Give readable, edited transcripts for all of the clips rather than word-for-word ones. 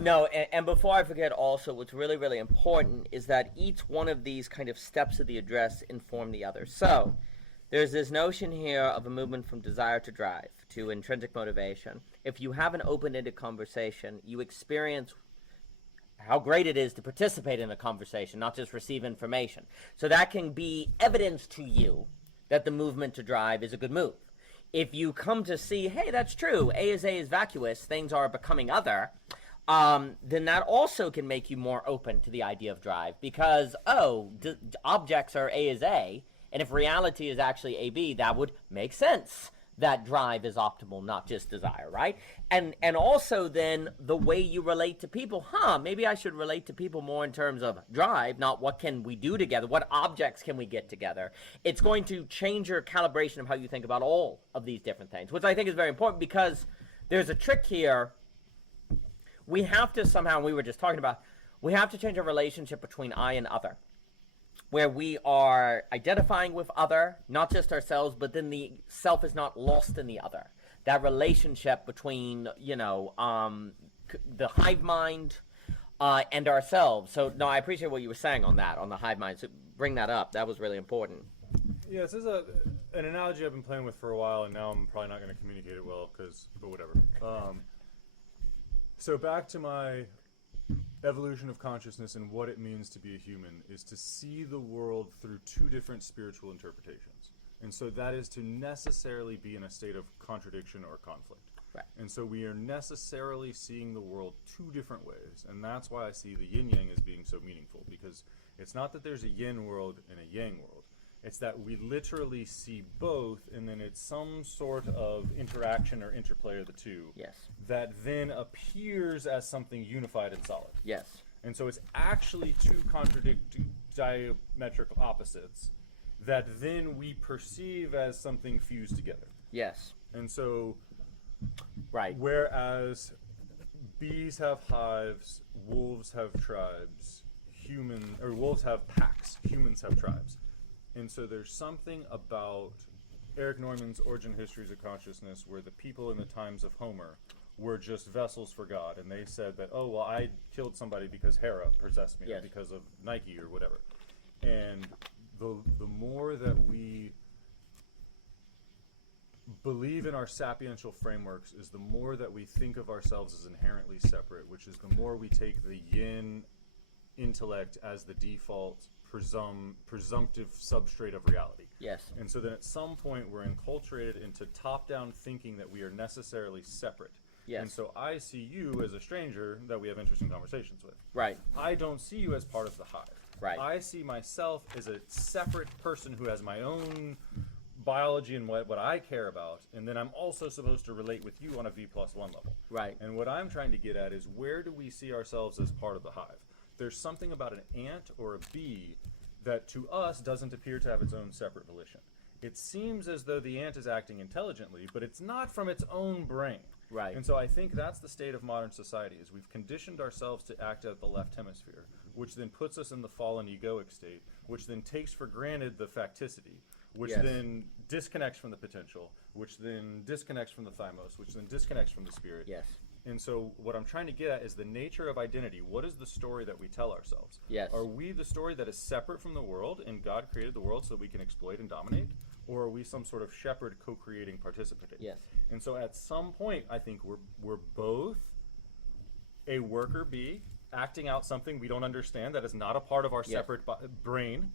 No, and before I forget, also, what's really, really important is that each one of these kind of steps of the address inform the other. So, there's this notion here of a movement from desire to drive, to intrinsic motivation. If you have an open-ended conversation, you experience how great it is to participate in a conversation, not just receive information. So that can be evidence to you that the movement to drive is a good move. If you come to see, hey, that's true, A is vacuous, things are becoming other, then that also can make you more open to the idea of drive because, objects are A is A, and if reality is actually AB, that would make sense that drive is optimal, not just desire, right? And also then the way you relate to people, maybe I should relate to people more in terms of drive, not what can we do together, what objects can we get together. It's going to change your calibration of how you think about all of these different things, which I think is very important because there's a trick here. We have to somehow, we were just talking about, we have to change our relationship between I and other, where we are identifying with other, not just ourselves, but then the self is not lost in the other. That relationship between, the hive mind and ourselves. So, no, I appreciate what you were saying on that, on the hive mind. So bring that up. That was really important. Yeah, this is an analogy I've been playing with for a while, and now I'm probably not going to communicate it well, but whatever. So back to my evolution of consciousness and what it means to be a human is to see the world through two different spiritual interpretations. And so that is to necessarily be in a state of contradiction or conflict. Right. And so we are necessarily seeing the world two different ways. And that's why I see the yin-yang as being so meaningful, because it's not that there's a yin world and a yang world. It's that we literally see both, and then it's some sort of interaction or interplay of the two. Yes. That then appears as something unified and solid. Yes. And so it's actually two contradicting diametrical opposites that then we perceive as something fused together. Yes. And so, right. Whereas bees have hives, wolves have tribes, wolves have packs, humans have tribes. And so there's something about Eric Neumann's Origin Histories of Consciousness where the people in the times of Homer were just vessels for God, and they said that, oh, well, I killed somebody because Hera possessed me, yes. or because of Nike or whatever. And the more that we believe in our sapiential frameworks is the more that we think of ourselves as inherently separate, which is the more we take the yin intellect as the default presumptive substrate of reality. Yes. And so then at some point we're enculturated into top-down thinking that we are necessarily separate. Yes. And so I see you as a stranger that we have interesting conversations with. Right. I don't see you as part of the hive. Right. I see myself as a separate person who has my own biology and what I care about, and then I'm also supposed to relate with you on a V+1 level. Right. And what I'm trying to get at is, where do we see ourselves as part of the hive? There's something about an ant or a bee that to us doesn't appear to have its own separate volition. It seems as though the ant is acting intelligently, but it's not from its own brain. Right. And so I think that's the state of modern society, is we've conditioned ourselves to act out the left hemisphere, which then puts us in the fallen egoic state, which then takes for granted the facticity, which yes. then disconnects from the potential, which then disconnects from the thymos, which then disconnects from the spirit. Yes. And so what I'm trying to get at is the nature of identity. What is the story that we tell ourselves? Yes. Are we the story that is separate from the world and God created the world so that we can exploit and dominate? Or are we some sort of shepherd co-creating, participating? Yes. And so at some point, I think we're both a worker bee acting out something we don't understand that is not a part of our yes. separate brain.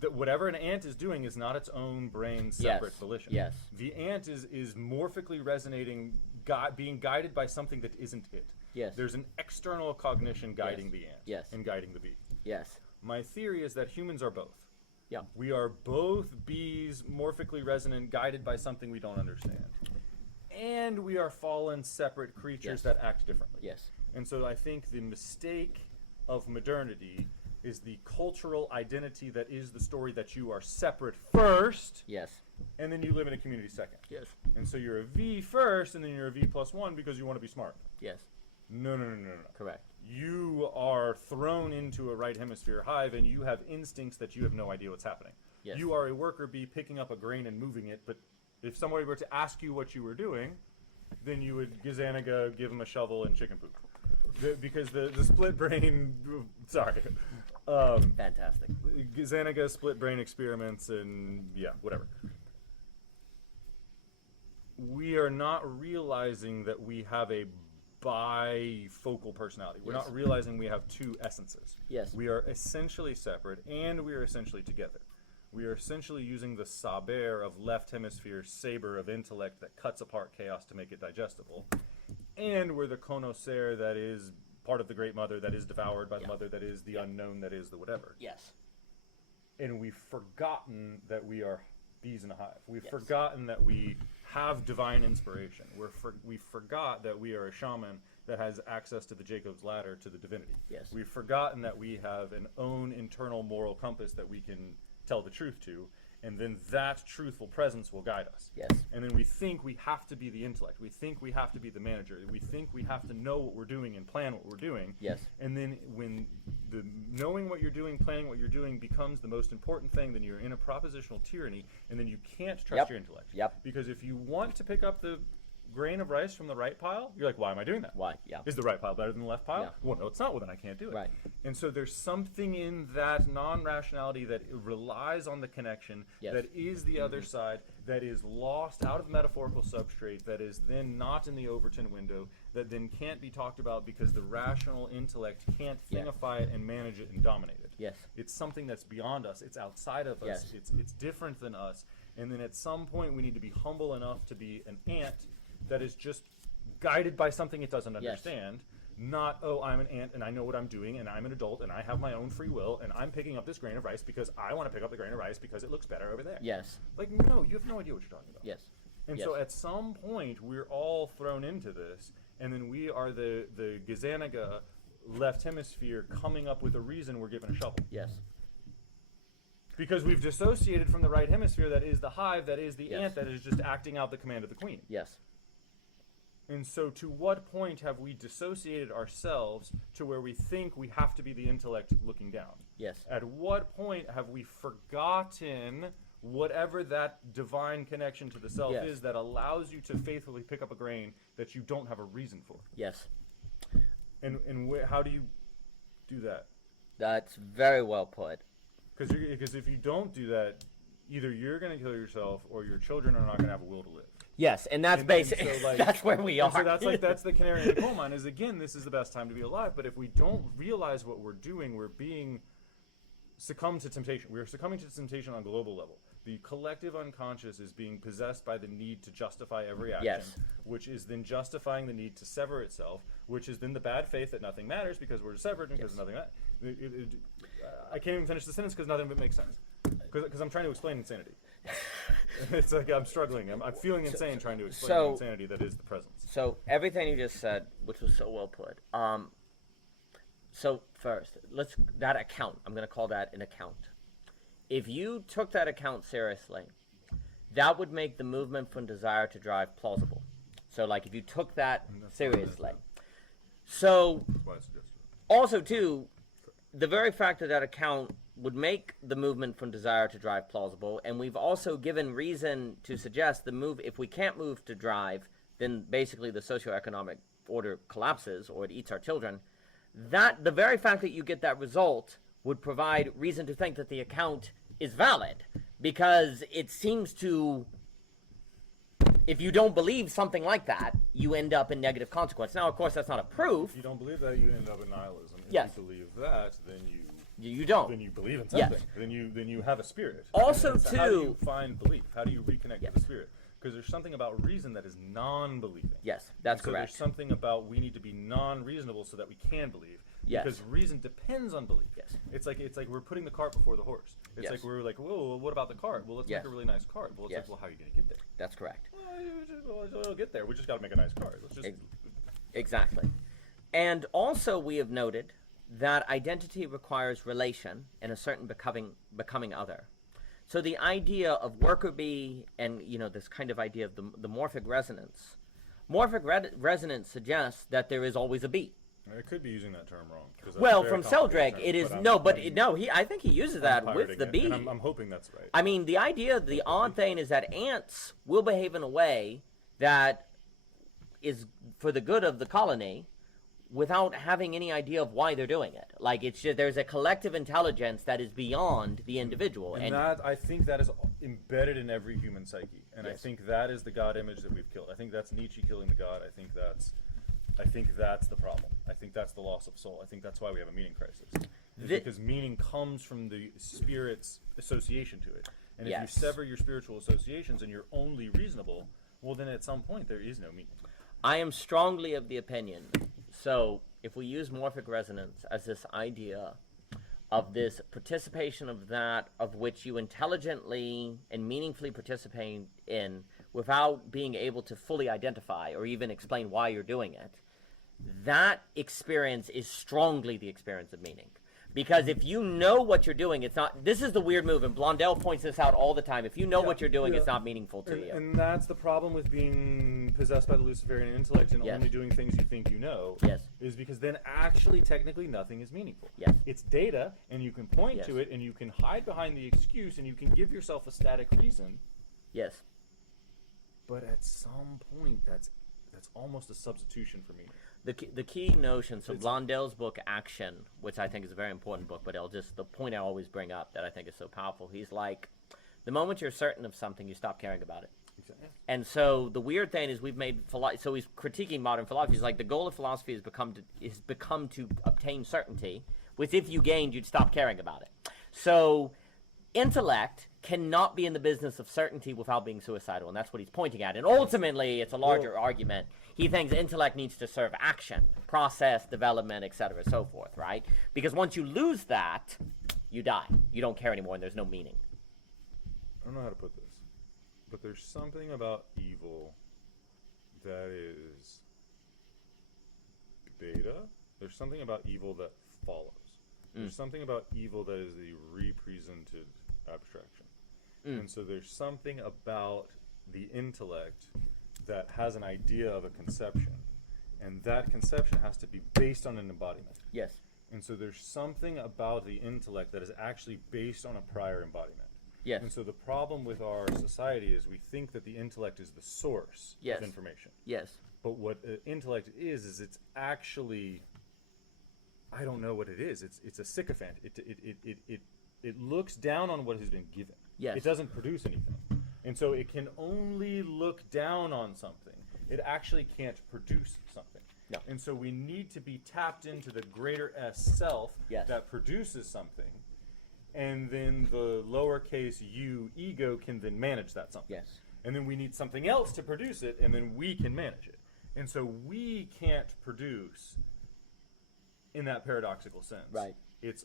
That whatever an ant is doing is not its own brain separate yes. volition. Yes. The ant is morphically resonating, being guided by something that isn't it. Yes. There's an external cognition guiding yes. the ant yes. and guiding the bee. Yes. My theory is that humans are both. Yeah. We are both bees, morphically resonant, guided by something we don't understand. And we are fallen, separate creatures yes. that act differently. Yes. And so I think the mistake of modernity is the cultural identity that is the story that you are separate first. Yes. And then you live in a community second. Yes. And so you're a V first, and then you're a V+1 because you want to be smart. Yes. No. Correct. You are thrown into a right hemisphere hive, and you have instincts that you have no idea what's happening. Yes. You are a worker bee picking up a grain and moving it, but if somebody were to ask you what you were doing, then you would Gazanaga, give them a shovel and chicken poop. because the split brain, sorry. Fantastic. Xanaga split brain experiments and yeah, whatever. We are not realizing that we have a bifocal personality. We're Yes. not realizing we have two essences. Yes. We are essentially separate and we are essentially together. We are essentially using the saber of left hemisphere saber of intellect that cuts apart chaos to make it digestible. And we're the connoisseur that is part of the great mother that is devoured by the mother that is the unknown that is the whatever. Yes. And we've forgotten that we are bees in a hive. We've Yes. forgotten that we have divine inspiration. We forgot that we are a shaman that has access to the Jacob's ladder to the divinity. Yes. We've forgotten that we have an own internal moral compass that we can tell the truth to, and then that truthful presence will guide us. Yes. And then we think we have to be the intellect. We think we have to be the manager. We think we have to know what we're doing and plan what we're doing. Yes. And then when the knowing what you're doing, planning what you're doing becomes the most important thing, then you're in a propositional tyranny, and then you can't trust your intellect. Yep. Because if you want to pick up the grain of rice from the right pile, you're like, why am I doing that? Why? Yeah. Is the right pile better than the left pile? Yeah. Well, no, it's not. Well, then I can't do it. Right. And so there's something in that non-rationality that relies on the connection, Yes. that is the other side, that is lost out of metaphorical substrate, that is then not in the Overton window, that then can't be talked about because the rational intellect can't Yeah. thingify it and manage it and dominate it. Yes. It's something that's beyond us. It's outside of us. Yes. It's different than us. And then at some point we need to be humble enough to be an ant that is just guided by something it doesn't Yes. understand. Not, oh, I'm an ant and I know what I'm doing and I'm an adult and I have my own free will and I'm picking up this grain of rice because I want to pick up the grain of rice because it looks better over there. Yes. Like, no, you have no idea what you're talking about. Yes. And Yes. so at some point, we're all thrown into this, and then we are the Gazanaga left hemisphere coming up with a reason we're given a shovel. Yes. Because we've dissociated from the right hemisphere that is the hive, that is the Yes. ant, that is just acting out the command of the queen. Yes. And so to what point have we dissociated ourselves to where we think we have to be the intellect looking down? Yes. At what point have we forgotten whatever that divine connection to the self Yes. is that allows you to faithfully pick up a grain that you don't have a reason for? Yes. And how do you do that? That's very well put. Because if you don't do that, either you're going to kill yourself or your children are not going to have a will to live. Yes, and that's basically so, like, that's where we are. And so that's the canary in the coal mine. Is again, this is the best time to be alive. But if we don't realize what we're doing, we're being succumbed to temptation. We're succumbing to temptation on a global level. The collective unconscious is being possessed by the need to justify every action, Yes. which is then justifying the need to sever itself, which is then the bad faith that nothing matters because we're severed and because Yes. nothing matters. I can't even finish the sentence because nothing of it makes sense. Because I'm trying to explain insanity. It's like I'm struggling. I'm feeling insane trying to explain the insanity that is the presence. So everything you just said, which was so well put. So first, that account. I'm going to call that an account. If you took that account seriously, that would make the movement from desire to drive plausible. So, like, if you took that seriously. So, That's why I suggested it. also, too, the very fact that that account would make the movement from desire to drive plausible, and we've also given reason to suggest if we can't move to drive, then basically the socioeconomic order collapses or it eats our children. That the very fact that you get that result would provide reason to think that the account is valid, because it seems to, if you don't believe something like that, you end up in negative consequence. Now, of course, that's not a proof. If you don't believe that, you end up in nihilism. If Yes. you believe that, then You don't. you believe in Yes. something. Then you have a spirit. Also, And so how do you too- find belief? How do you reconnect Yes. with the spirit? Because there's something about reason that is non-believing. Yes, that's And so correct. there's something about we need to be non-reasonable so that we can believe. Yes. Because reason depends on belief. Yes. It's like we're putting the cart before the horse. It's Yes. like we're like, whoa, well, what about the cart? Well, let's Yes. make a really nice cart. Well, it's Yes. like, well, how are you going to get there? That's correct. Well, we'll get there. We just got to make a nice cart. Let's just. Exactly. And also, we have noted that identity requires relation and a certain becoming other. So the idea of worker bee and, this kind of idea of the morphic resonance. Resonance suggests that there is always a bee. I could be using that term wrong. 'Cause that's a Well, very from complicated Sheldrake, term, it is I'm- I think he uses that I'm with pirating the it, bee. and I'm hoping that's right. I mean, the idea, the odd thing is that ants will behave in a way that is for the good of the colony, without having any idea of why they're doing it. Like, it's just, there's a collective intelligence that is beyond the individual. And that, I think that is embedded in every human psyche. And I Yes. think that is the God image that we've killed. I think that's Nietzsche killing the God. I think that's the problem. I think that's the loss of soul. I think that's why we have a meaning crisis. Because meaning comes from the spirit's association to it. And if you Yes. sever your spiritual associations and you're only reasonable, well, then at some point there is no meaning. I am strongly of the opinion, so if we use morphic resonance as this idea of this participation of that of which you intelligently and meaningfully participate in without being able to fully identify or even explain why you're doing it, that experience is strongly the experience of meaning. Because if you know what you're doing, it's not, this is the weird move, and Blondel points this out all the time. If you know what you're doing, it's not meaningful to you. And that's the problem with being possessed by the Luciferian intellect and Yes. only doing things you think you know. Yes. Is because then actually, technically, nothing is meaningful. Yes. It's data, and you can point Yes. to it, and you can hide behind the excuse, and you can give yourself a static reason. Yes. But at some point, that's almost a substitution for meaning. The key notion, so Blondel's book Action, which I think is a very important book, but the point I always bring up that I think is so powerful, he's like, the moment you're certain of something, you stop caring about it. Exactly. And so the weird thing is we've made so he's critiquing modern philosophy. He's like, the goal of philosophy has become to obtain certainty, which if you gained, you'd stop caring about it. So intellect cannot be in the business of certainty without being suicidal, and that's what he's pointing at. And ultimately, it's a larger argument. He thinks intellect needs to serve action, process, development, etc., so forth, right? Because once you lose that, you die. You don't care anymore, and there's no meaning. I don't know how to put this, but there's something about evil that is beta. There's something about evil that follows. There's something about evil that is the represented abstraction. And so there's something about the intellect that has an idea of a conception, and that conception has to be based on an embodiment. Yes. And so there's something about the intellect that is actually based on a prior embodiment. Yes. And so the problem with our society is we think that the intellect is the source Yes. of information. Yes. But what intellect is it's actually, I don't know what it is. It's a sycophant. It looks down on what has been given. Yes. It doesn't produce anything. And so it can only look down on something. It actually can't produce something. No. And so we need to be tapped into the greater S self Yes. that produces something. And then the lowercase u ego can then manage that something. Yes. And then we need something else to produce it, and then we can manage it. And so we can't produce in that paradoxical sense. Right. It's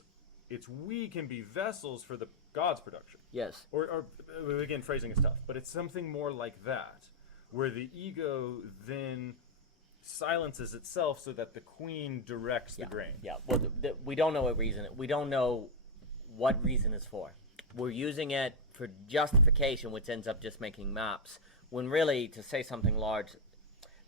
we can be vessels for the God's production. Yes. Or again, phrasing is tough, but it's something more like that, where the ego then silences itself so that the queen directs the grain. Yeah. Well, we don't know what reason. We don't know what reason is for. We're using it for justification, which ends up just making maps. When really, to say something large,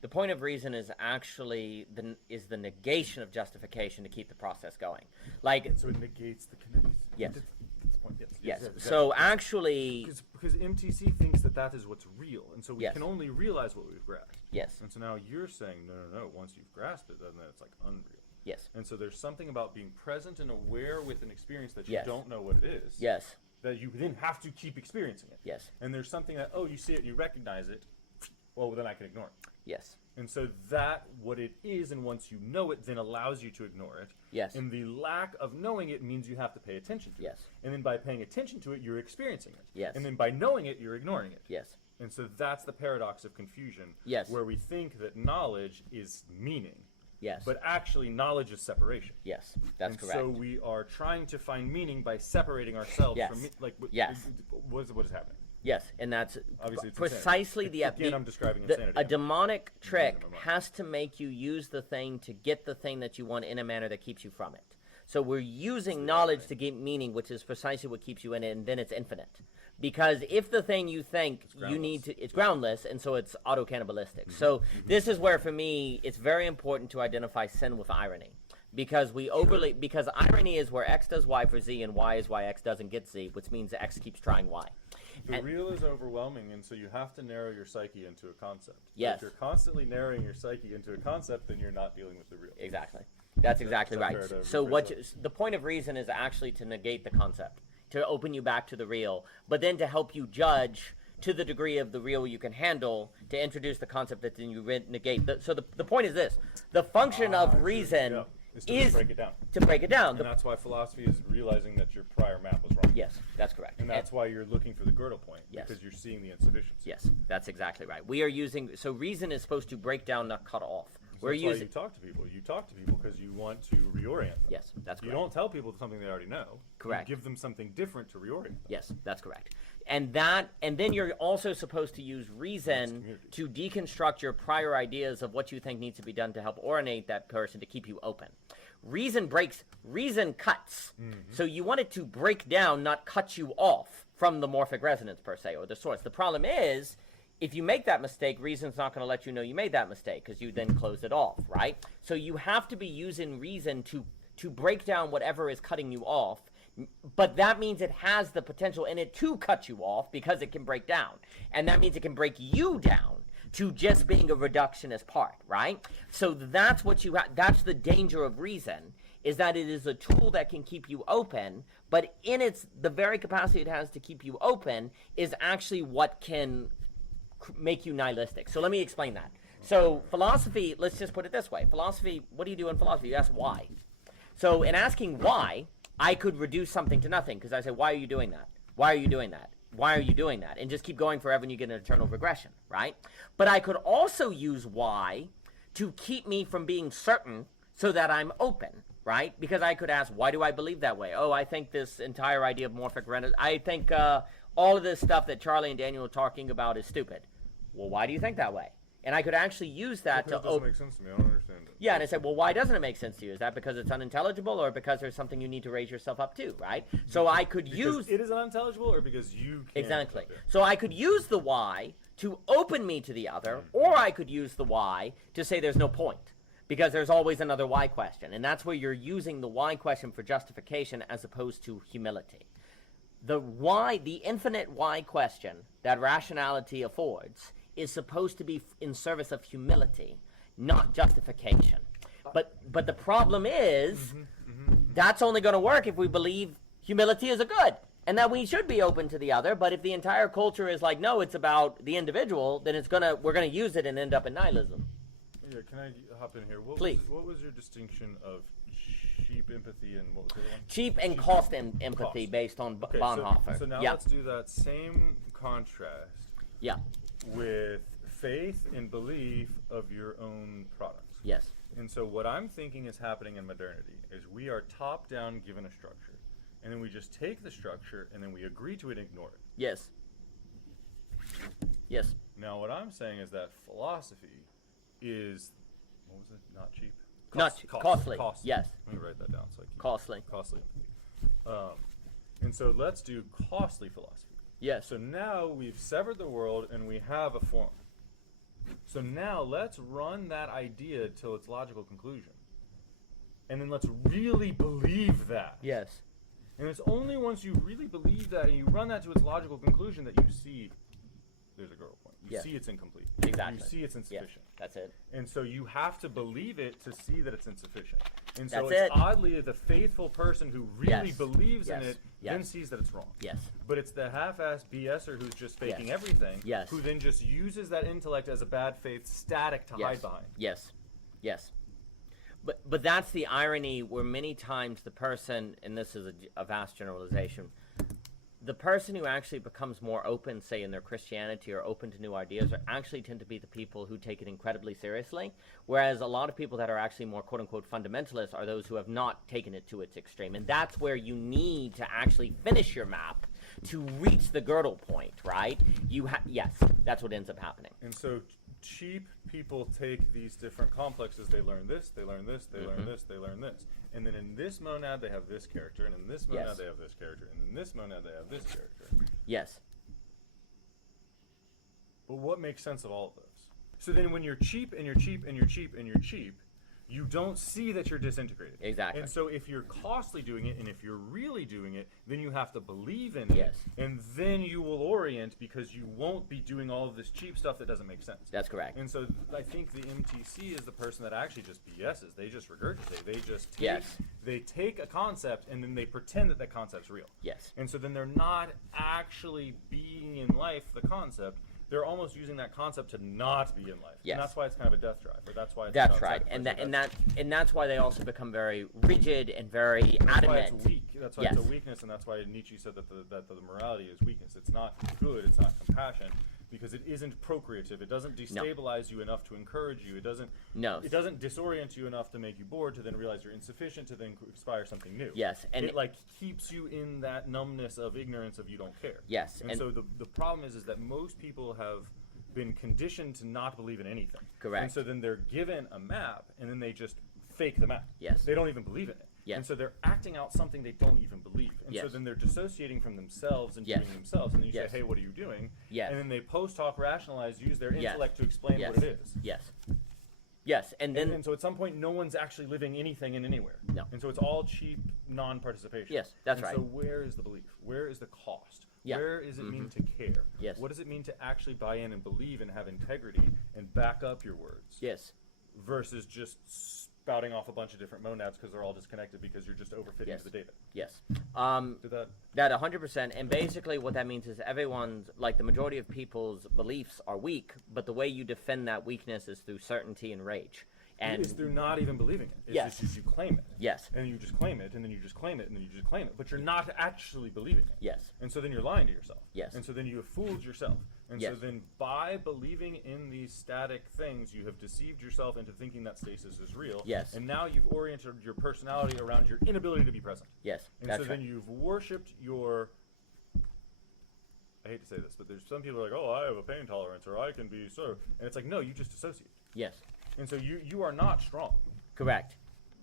the point of reason is actually the negation of justification to keep the process going. Like, So it negates the kinetics. Yes. That's the point. Yes. yes. Exactly. So actually, because MTC thinks that is what's real, and so we Yes. can only realize what we've grasped. yes, And so now you're saying, no. Once you've grasped it, then it's like unreal. yes, And so there's something about being present and aware with an experience that you Yes. don't know what it is. yes, That you then have to keep experiencing it. yes, And there's something that, you see it, you recognize it, well, then I can ignore it. yes, And so that, what it is, and once you know it, then allows you to ignore it. yes, And the lack of knowing it means you have to pay attention to it. Yes. And then by paying attention to it, you're experiencing it. Yes. And then by knowing it, you're ignoring it. yes, And so that's the paradox of confusion. Yes. Where we think that knowledge is meaning, yes, but actually knowledge is separation. yes. That's And correct. so we are trying to find meaning by separating ourselves Yes. from Yes. What is happening? Yes, and that's Obviously, it's precisely the Again, I'm describing the insanity. a demonic trick my mind. has to make you use the thing to get the thing that you want in a manner that keeps you from it. So we're using knowledge to get meaning, which is precisely what keeps you in it, and then it's infinite. Because if the thing you think you need to, it's groundless, and so it's auto-cannibalistic. So this is where, for me, it's very important to identify sin with irony. Because because irony is where X does Y for Z and Y is why X doesn't get Z, which means X keeps trying Y. The real is overwhelming, and so you have to narrow your psyche into a concept. Yes. If you're constantly narrowing your psyche into a concept, then you're not dealing with the real. Exactly. That's exactly right. So the point of reason is actually to negate the concept, to open you back to the real, but then to help you judge to the degree of the real you can handle, to introduce the concept that then you negate. So the point is this: the function of reason is break it down. To break it down. And that's why philosophy is realizing that your prior map was wrong. Yes, that's correct. And that's why you're looking for the Gödel point, Yes. because you're seeing the insufficiency. Yes, that's exactly right. We are using, so reason is supposed to break down, not cut off. So that's why you talk to people. You talk to people because you want to reorient them. Yes, that's correct. You don't tell people something they already know. Correct. You give them something different to reorient them. Yes, that's correct. And then you're also supposed to use reason to deconstruct your prior ideas of what you think needs to be done to help orientate that person to keep you open. Reason cuts. So you want it to break down, not cut you off from the morphic resonance per se, or the source. The problem is, if you make that mistake, reason's not going to let you know you made that mistake, because you then close it off, right? So you have to be using reason to break down whatever is cutting you off, but that means it has the potential in it to cut you off because it can break down. And that means it can break you down to just being a reductionist part, right? So that's what that's the danger of reason, is that it is a tool that can keep you open, but in the very capacity it has to keep you open is actually what can make you nihilistic. So let me explain that. So philosophy, let's just put it this way. Philosophy, what do you do in philosophy? You ask why. So in asking why, I could reduce something to nothing, because I say, why are you doing that? Why are you doing that? Why are you doing that? And just keep going forever and you get an eternal regression, right? But I could also use why to keep me from being certain so that I'm open, right? Because I could ask, why do I believe that way? Oh, I think this entire idea of morphic resonance, I think all of this stuff that Charlie and Daniel are talking about is stupid. Well, why do you think that way? And I could actually use that That doesn't make sense to me. I don't understand it. Yeah, and I said, well, why doesn't it make sense to you? Is that because it's unintelligible, or because there's something you need to raise yourself up to, right? So I could use... it is unintelligible, or because you can't... Exactly. So I could use the why to open me to the other, or I could use the why to say there's no point, because there's always another why question. And that's where you're using the why question for justification as opposed to humility. The why, the infinite why question that rationality affords is supposed to be in service of humility, not justification. But the problem is, that's only going to work if we believe humility is a good, and that we should be open to the other. But if the entire culture is like, no, it's about the individual, then we're gonna use it and end up in nihilism. Yeah, can I hop in here? Please. What was your distinction of cheap empathy and what was the other one? Cheap and cost empathy based on Bonhoeffer. So now let's do that same contrast. Yeah. With faith and belief of your own products. Yes. And so what I'm thinking is happening in modernity is we are top down given a structure, and then we just take the structure and then we agree to it and ignore it. Yes. Yes. Now what I'm saying is that philosophy is, what was it, not cheap? Costly. Yes. Let me write that down so I keep Costly. Costly. And so let's do costly philosophy. Yes. So now we've severed the world and we have a form. So now let's run that idea till its logical conclusion. And then let's really believe that. Yes. And it's only once you really believe that and you run that to its logical conclusion that you see there's a Gödel point. You see it's incomplete. Exactly. You see it's insufficient. Yes. That's it. And so you have to believe it to see that it's insufficient. And so That's it's it. oddly the faithful person who really Yes. believes in Yes. it Yes. then sees that it's wrong. Yes. But it's the half-assed BSer who's just faking Yes. everything, Yes. who then just uses that intellect as a bad faith static to hide behind. Yes. Yes. But that's the irony where many times the person, and this is a vast generalization, the person who actually becomes more open, say in their Christianity, or open to new ideas, are actually tend to be the people who take it incredibly seriously, whereas a lot of people that are actually more quote-unquote fundamentalists are those who have not taken it to its extreme. And that's where you need to actually finish your map to reach the Gödel point, right? Yes, that's what ends up happening. And so cheap people take these different complexes, they learn this, they learn this, they learn this, they learn this. And then in this monad they have this character, and in this monad they have this character, and in this monad they have this character. Yes. But what makes sense of all of those? So then when you're cheap and you're cheap and you're cheap and you're cheap, you don't see that you're disintegrated. Exactly. And so if you're costly doing it, and if you're really doing it, then you have to believe in Yes. it. And then you will orient, because you won't be doing all of this cheap stuff that doesn't make sense. That's correct. And so I think the MTC is the person that actually just BS's. They just regurgitate. They just take, Yes. they take a concept and then they pretend that that concept's real. Yes. And so then they're not actually being in life the concept. They're almost using that concept to not be in life. Yes. And that's why it's kind of a death drive. Or that's why it's That's about right, sacrifice, and that's why they also become very rigid and very that's adamant. why it's weak. That's why Yes. it's a weakness, and that's why Nietzsche said that the morality is weakness. It's not good. It's not compassion, because it isn't procreative. It doesn't destabilize you enough to encourage you. It doesn't. No. It doesn't disorient you enough to make you bored, to then realize you're insufficient, to then inspire something new. Yes, and it like keeps you in that numbness of ignorance of you don't care. Yes, And so the problem is that most people have been conditioned to not believe in anything. Correct. And so then they're given a map, and then they just fake the map. Yes. They don't even believe in it. Yes. And so they're acting out something they don't even believe. And so Yes. then they're dissociating from themselves and Yes. doing themselves. And then you Yes. say, hey, what are you doing? Yes. And then they post hoc rationalize, use their Yes. intellect to explain Yes. what it is. Yes. Yes, and then And so at some point, no one's actually living anything in anywhere. No. And so it's all cheap non-participation. Yes, that's and right. So where is the belief? Where is the cost? Yeah. Where does it mean to care? Yes. What does it mean to actually buy in and believe and have integrity and back up your words? yes, Versus just spouting off a bunch of different monads because they're all disconnected because you're just overfitting Yes. to the data. yes. Did that? That 100%, and basically what that means is everyone's, like the majority of people's beliefs are weak, but the way you defend that weakness is through certainty and rage. And It's through not even believing it. It's Yes. just you claim it. yes, And you just claim it, and then you just claim it, and then you just claim it. But you're not actually believing it. yes, And so then you're lying to yourself. Yes. And so then you have fooled yourself. And Yes. so then by believing in these static things, you have deceived yourself into thinking that stasis is real. Yes. And now you've oriented your personality around your inability to be present. yes, And that's so right. then you've worshipped your. I hate to say this, but there's some people like, oh, I have a pain tolerance, or I can be so. And it's like, no, you just dissociate. Yes, And so you are not strong. correct,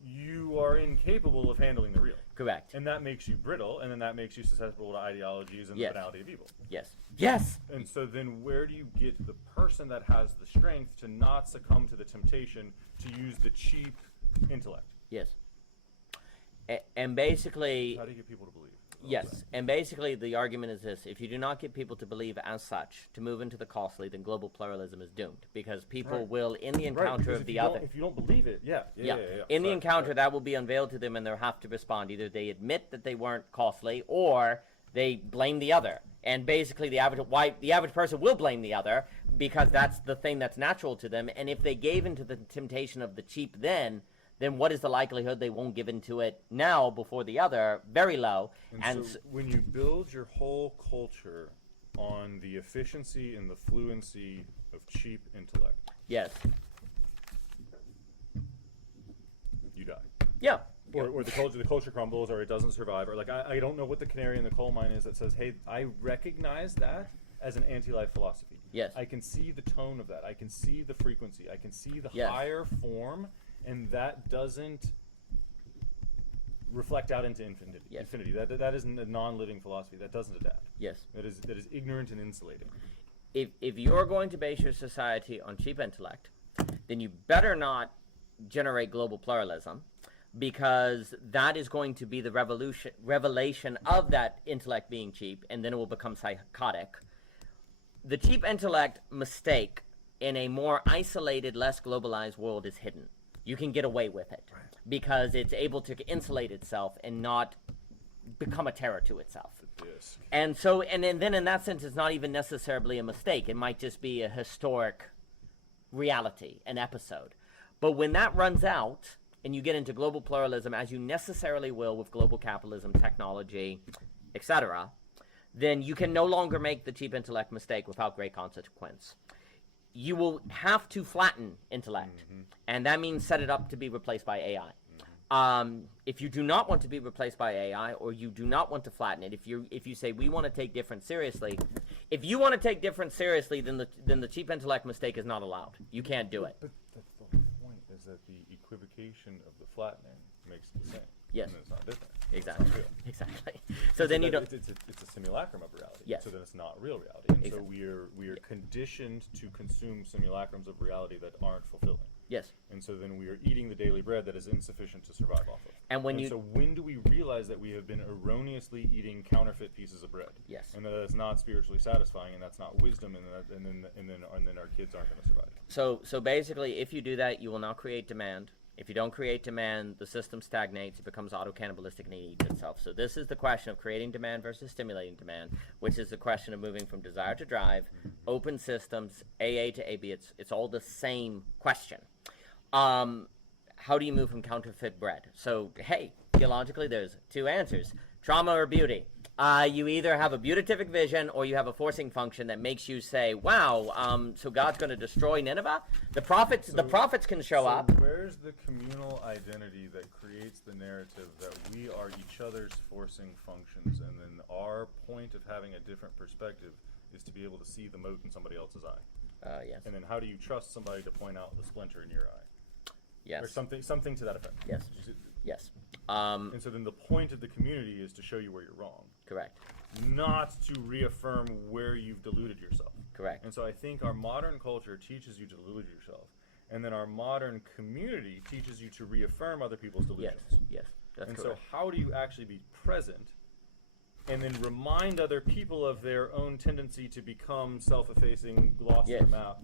You are incapable of handling the real. correct, And that makes you brittle, and then that makes you susceptible to ideologies and Yes. the banality of evil. yes, yes, And so then where do you get the person that has the strength to not succumb to the temptation to use the cheap intellect? yes. And basically, How do you get people to believe? yes, and basically the argument is this: if you do not get people to believe as such, to move into the costly, then global pluralism is doomed, because people Right. will, in the Right, encounter because of if the you other, don't- if you don't believe it, yeah. in the Sorry, encounter, sorry. that will be unveiled to them, and they'll have to respond. Either they admit that they weren't costly, or they blame the other. And basically, the average person will blame the other, because that's the thing that's natural to them. And if they gave into the temptation of the cheap, then what is the likelihood they won't give into it now before the other? Very low. And so when you build your whole culture on the efficiency and the fluency of cheap intellect, yes, you die. yeah, Or the culture crumbles, or it doesn't survive, or like I don't know what the canary in the coal mine is that says, hey, I recognize that as an anti-life philosophy. Yes. I can see the tone of that. I can see the frequency. I can see the Yes. higher form, and that doesn't reflect out into infinity. Yes. Infinity. That isn't a non-living philosophy. That doesn't adapt. yes. That is ignorant and insulating. If you're going to base your society on cheap intellect, then you better not generate global pluralism, because that is going to be the revelation of that intellect being cheap, and then it will become psychotic. The cheap intellect mistake in a more isolated, less globalized world is hidden. You can get away with it because it's able to insulate itself and not become a terror to itself. Yes. And so, and then in that sense, it's not even necessarily a mistake. It might just be a historic reality, an episode. But when that runs out, and you get into global pluralism, as you necessarily will with global capitalism, technology, etc., then you can no longer make the cheap intellect mistake without great consequence. You will have to flatten intellect, and that means set it up to be replaced by AI. If you do not want to be replaced by AI, or you do not want to flatten it, if you say we want to take difference seriously, if you want to take difference seriously, then the cheap intellect mistake is not allowed. You can't do it. But that's the whole point, is that the equivocation of the flattening makes it the same. Yes. And it's not different. Exactly. It's not real. Exactly. So then you don't. It's a simulacrum of reality. Yes. So then it's not real reality. And so Exactly. we are conditioned to consume simulacrums of reality that aren't fulfilling. Yes. And so then we are eating the daily bread that is insufficient to survive off of. And so when do we realize that we have been erroneously eating counterfeit pieces of bread? Yes. And that it's not spiritually satisfying, and that's not wisdom, and then our kids aren't going to survive. So basically, if you do that, you will not create demand. If you don't create demand, the system stagnates. It becomes auto-cannibalistic and it eats itself. So this is the question of creating demand versus stimulating demand, which is the question of moving from desire to drive, open systems, AA to AB. It's all the same question. How do you move from counterfeit bread? So, hey, theologically, there's two answers. Trauma or beauty. You either have a beatific vision or you have a forcing function that makes you say, wow, so God's going to destroy Nineveh? The prophets can show up. Where's the communal identity that creates the narrative that we are each other's forcing functions, and then our point of having a different perspective is to be able to see the mote in somebody else's eye? Yes. And then how do you trust somebody to point out the splinter in your eye? Yes. Or something to that effect. Yes. Yes. And so then the point of the community is to show you where you're wrong. Correct. Not to reaffirm where you've deluded yourself. Correct. And so I think our modern culture teaches you to delude yourself. And then our modern community teaches you to reaffirm other people's delusions. Yes. That's and correct. so how do you actually be present and then remind other people of their own tendency to become self-effacing, lost in the map,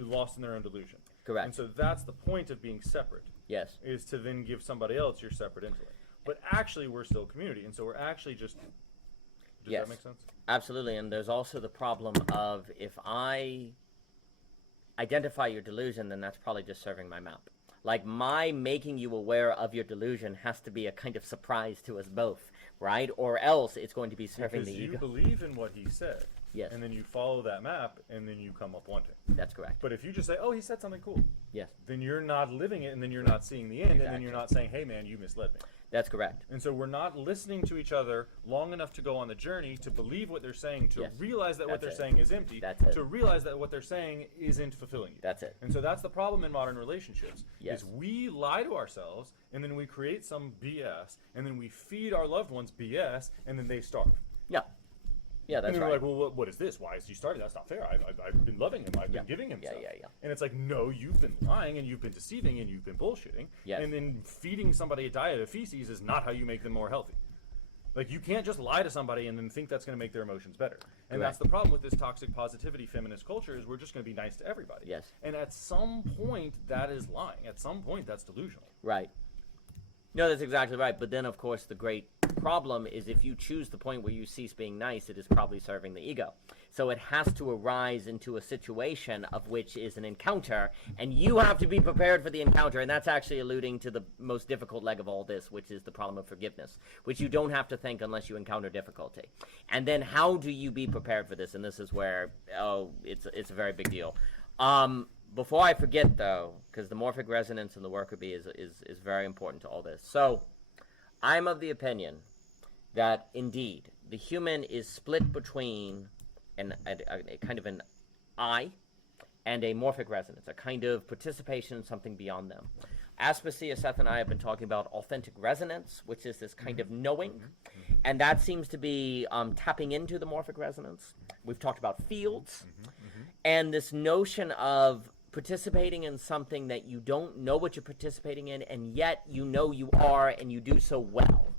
lost in their own delusion? Correct. And so that's the point of being separate. Yes. Is to then give somebody else your separate intellect. But actually, we're still community, and so we're actually just. Does that make sense? Absolutely, and there's also the problem of if I identify your delusion, then that's probably just serving my map. Like, my making you aware of your delusion has to be a kind of surprise to us both, right? Or else it's going to be serving the ego. Because you believe in what he said. Yes. And then you follow that map, and then you come up wanting. That's correct. But if you just say, oh, he said something cool. Yes. Then you're not living it, and then you're not seeing the end, and then you're not saying, hey, man, you misled me. That's correct. And so we're not listening to each other long enough to go on the journey to believe what they're saying, to realize that what they're saying is empty, to realize that what they're saying isn't fulfilling you. That's it. And so that's the problem in modern relationships. Yes. Is we lie to ourselves, and then we create some BS, and then we feed our loved ones BS, and then they starve. Yeah. Yeah, that's right. And right. they're like, well, what is this? Why is he starving? That's not fair. I've been loving him. I've been giving him stuff. Yeah. And it's like, no, you've been lying, and you've been deceiving, and you've been bullshitting. Yes. And then feeding somebody a diet of feces is not how you make them more healthy. Like, you can't just lie to somebody and then think that's going to make their emotions better. And that's the problem with this toxic positivity feminist culture, is we're just going to be nice to everybody. Yes. And at some point, that is lying. At some point, that's delusional. Right. No, that's exactly right. But then, of course, the great problem is if you choose the point where you cease being nice, it is probably serving the ego. So it has to arise into a situation of which is an encounter, and you have to be prepared for the encounter. And that's actually alluding to the most difficult leg of all this, which is the problem of forgiveness, which you don't have to think unless you encounter difficulty. And then how do you be prepared for this? And this is where, it's a very big deal. Before I forget, though, because the morphic resonance and the worker bee is very important to all this. So I'm of the opinion that, indeed, the human is split between a kind of an I and a morphic resonance, a kind of participation in something beyond them. Aspasia, Seth, and I have been talking about authentic resonance, which is this kind of knowing, and that seems to be tapping into the morphic resonance. We've talked about fields, and this notion of participating in something that you don't know what you're participating in, and yet you know you are, and you do so well.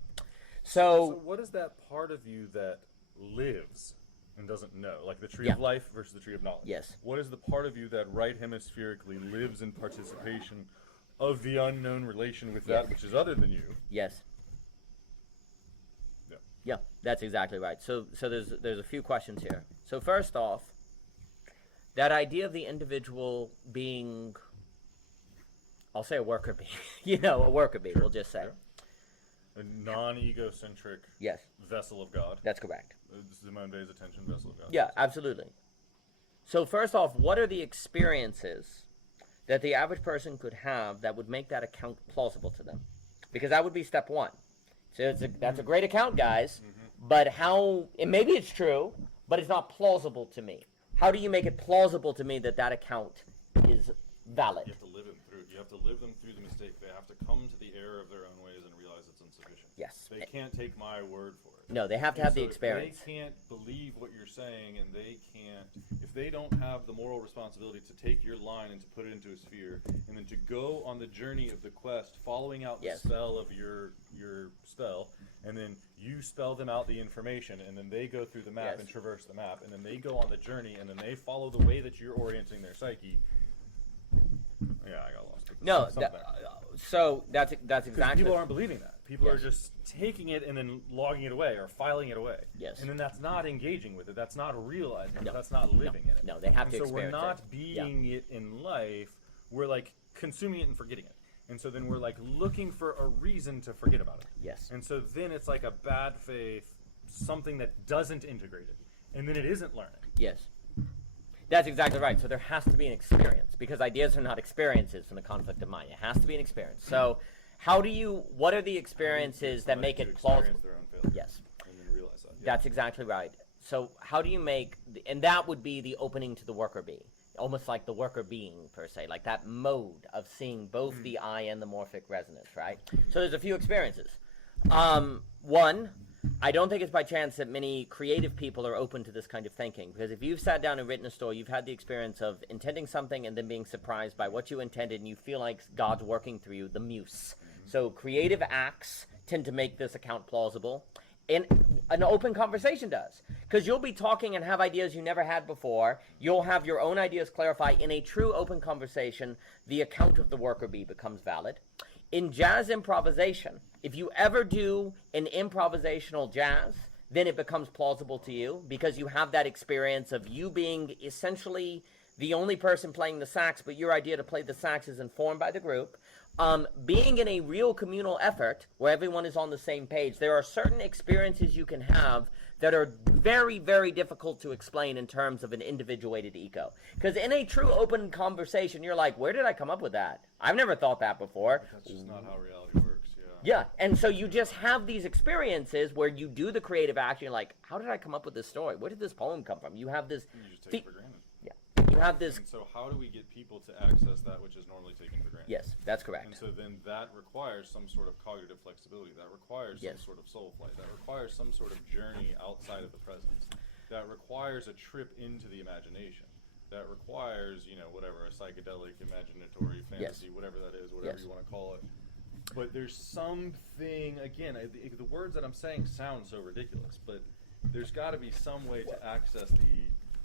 So what is that part of you that lives and doesn't know? Like the tree of life versus the tree of knowledge. Yes. What is the part of you that right hemispherically lives in participation of the unknown relation with that which is other than you? Yes. Yeah, that's exactly right. So there's a few questions here. So first off, that idea of the individual being, I'll say a worker bee, a worker bee, we'll just say. A non-egocentric vessel of God. That's correct. Simone Weil's attention vessel of God. Yeah, absolutely. So first off, what are the experiences that the average person could have that would make that account plausible to them? Because that would be step one. So that's a great account, guys, but and maybe it's true, but it's not plausible to me. How do you make it plausible to me that account is valid? You have to live them through it. You have to live them through the mistake. They have to come to the error of their own ways and realize it's insufficient. Yes. They can't take my word for it. No, they have to And have so the experience. If they can't believe what you're saying, and if they don't have the moral responsibility to take your line and to put it into a sphere, and then to go on the journey of the quest, following out the Yes. spell of your spell, and then you spell them out the information, and then they go through the map Yes. and traverse the map, and then they go on the journey, and then they follow the way that you're orienting their psyche. Yeah, I got lost. No, Something. so that's Because exactly. people aren't believing that. People are Yes. just taking it and then logging it away or filing it away. Yes. And then that's not engaging with it. That's not realizing No. it. That's not living in it. No, they have And to so we're experience not it. being it in life. We're like consuming it and forgetting it. And so then we're like looking for a reason to forget about it. Yes. And so then it's like a bad faith, something that doesn't integrate it. And then it isn't learning. Yes. That's exactly right. So there has to be an experience, because ideas are not experiences in the conflict of mind. It has to be an experience. So what are the experiences that make it plausible? Experience their own failure. Yes. And then realize that. Yeah. That's exactly right. So how do you make, and that would be the opening to the worker bee, almost like the worker being per se, like that mode of seeing both the I and the morphic resonance, right? So there's a few experiences. One, I don't think it's by chance that many creative people are open to this kind of thinking, because if you've sat down and written a story, you've had the experience of intending something and then being surprised by what you intended, and you feel like God's working through you, the muse. So creative acts tend to make this account plausible. And an open conversation does, because you'll be talking and have ideas you never had before. You'll have your own ideas clarify. In a true open conversation, the account of the worker bee becomes valid. In jazz improvisation, if you ever do an improvisational jazz, then it becomes plausible to you, because you have that experience of you being essentially the only person playing the sax, but your idea to play the sax is informed by the group. Being in a real communal effort where everyone is on the same page, there are certain experiences you can have that are very, very difficult to explain in terms of an individuated ego. Because in a true open conversation, you're like, where did I come up with that? I've never thought that before. That's just not how reality works. Yeah. Yeah, and so you just have these experiences where you do the creative action, you're like, how did I come up with this story? Where did this poem come from? You have this... You just take it for granted. Yeah, you have this... And so how do we get people to access that which is normally taken for granted? Yes, that's correct. And so then that requires some sort of cognitive flexibility. That requires Yes. some sort of soul flight. That requires some sort of journey outside of the presence. That requires a trip into the imagination. That requires, whatever, a psychedelic, imaginatory, fantasy, whatever that is, whatever you want to call it. But there's something, again, the words that I'm saying sound so ridiculous, but there's got to be some way to access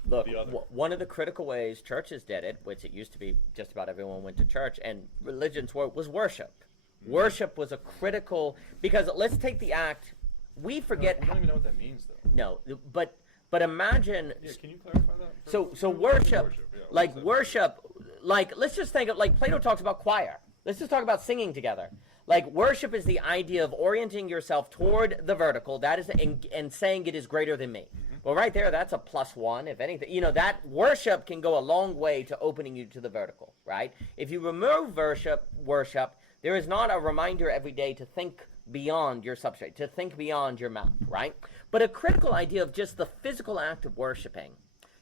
Look, the other. One of the critical ways churches did it, which it used to be just about everyone went to church, and religions was worship. Mm-hmm. Worship was a critical, because let's take the act, we forget... I don't even know what that means, though. No, but imagine... Yeah, can you clarify that? So worship, yeah, worship, let's just think of, Plato talks about choir. Let's just talk about singing together. Worship is the idea of orienting yourself toward the vertical, that is, and saying it is greater than me. Mm-hmm. Well, right there, that's a +1, if anything. That worship can go a long way to opening you to the vertical, right? If you remove worship, there is not a reminder every day to think beyond your substrate, to think beyond your mouth, right? But a critical idea of just the physical act of worshiping,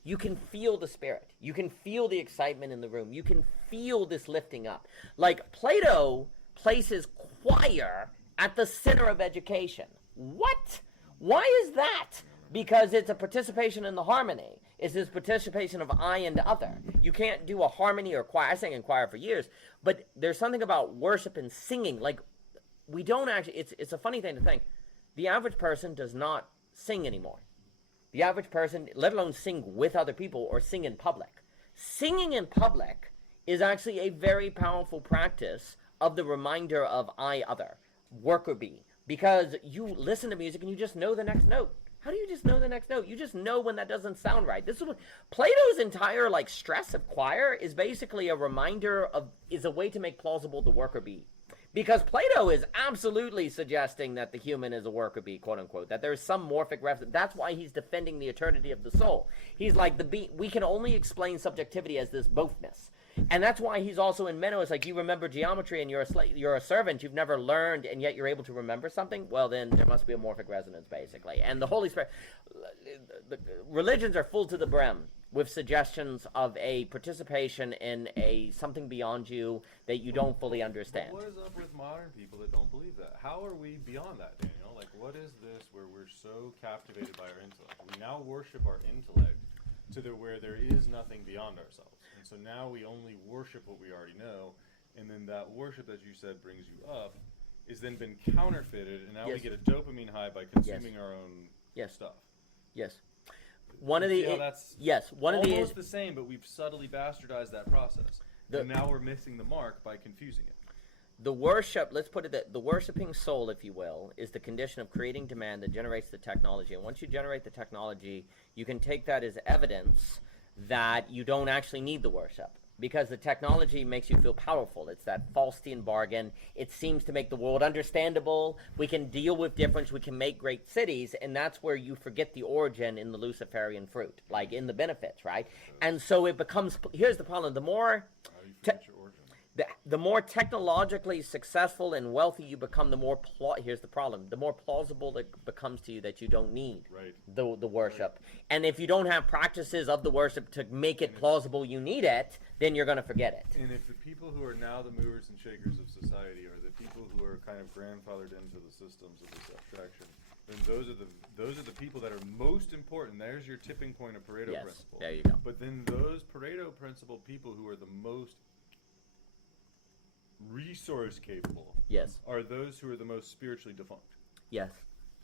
you can feel the spirit. You can feel the excitement in the room. You can feel this lifting up. Plato places choir at the center of education. What? Why is that? Because it's a participation in the harmony. It's this participation of I and other. You can't do a harmony or choir. I sang in choir for years, but there's something about worship and singing. We don't actually, it's a funny thing to think. The average person does not sing anymore. The average person, let alone sing with other people or sing in public. Singing in public is actually a very powerful practice of the reminder of I, other, worker bee, because you listen to music and you just know the next note. How do you just know the next note? You just know when that doesn't sound right. This is what Plato's entire stress of choir is basically a reminder is a way to make plausible the worker bee. Because Plato is absolutely suggesting that the human is a worker bee, quote unquote, that there is some morphic reference. That's why he's defending the eternity of the soul. He's like, the bee, we can only explain subjectivity as this bothness. And that's why he's also in Meno. It's like, you remember geometry and you're a servant, you've never learned, and yet you're able to remember something. Well, then there must be a morphic resonance, basically. And the Holy Spirit, the religions are full to the brim with suggestions of a participation in a something beyond you that you don't fully understand. What is up with modern people that don't believe that? How are we beyond that, Daniel? Like, what is this where we're so captivated by our intellect? We now worship our intellect to where there is nothing beyond ourselves. And so now we only worship what we already know, and then that worship, as you said, brings you up, is then been counterfeited, and now we Yes. get a dopamine high by consuming our own Yes. stuff. Yes. One of the That's yes, one of the almost the same, but we've subtly bastardized that process, and now we're missing the mark by confusing it. the worship, let's put it that the worshiping soul, if you will, is the condition of creating demand that generates the technology. And once you generate the technology, you can take that as evidence that you don't actually need the worship, because the technology makes you feel powerful. It's that Faustian bargain. It seems to make the world understandable. We can deal with difference. We can make great cities. And that's where you forget the origin in the Luciferian fruit, like in the benefits, right? And so it becomes, here's the problem. The more How do you forget your origin? the more technologically successful and wealthy you become, the more here's the problem: the more plausible it becomes to you that you don't need the worship. And if you don't have practices of the worship to make it plausible you need it, then you're going to forget it. And if the people who are now the movers and shakers of society are the people who are kind of grandfathered into the systems of this abstraction, then those are the people that are most important. There's your tipping point of Pareto Yes, principle. there you go. But then those Pareto principle people who are the most resource capable Yes. are those who are the most spiritually defunct. Yes.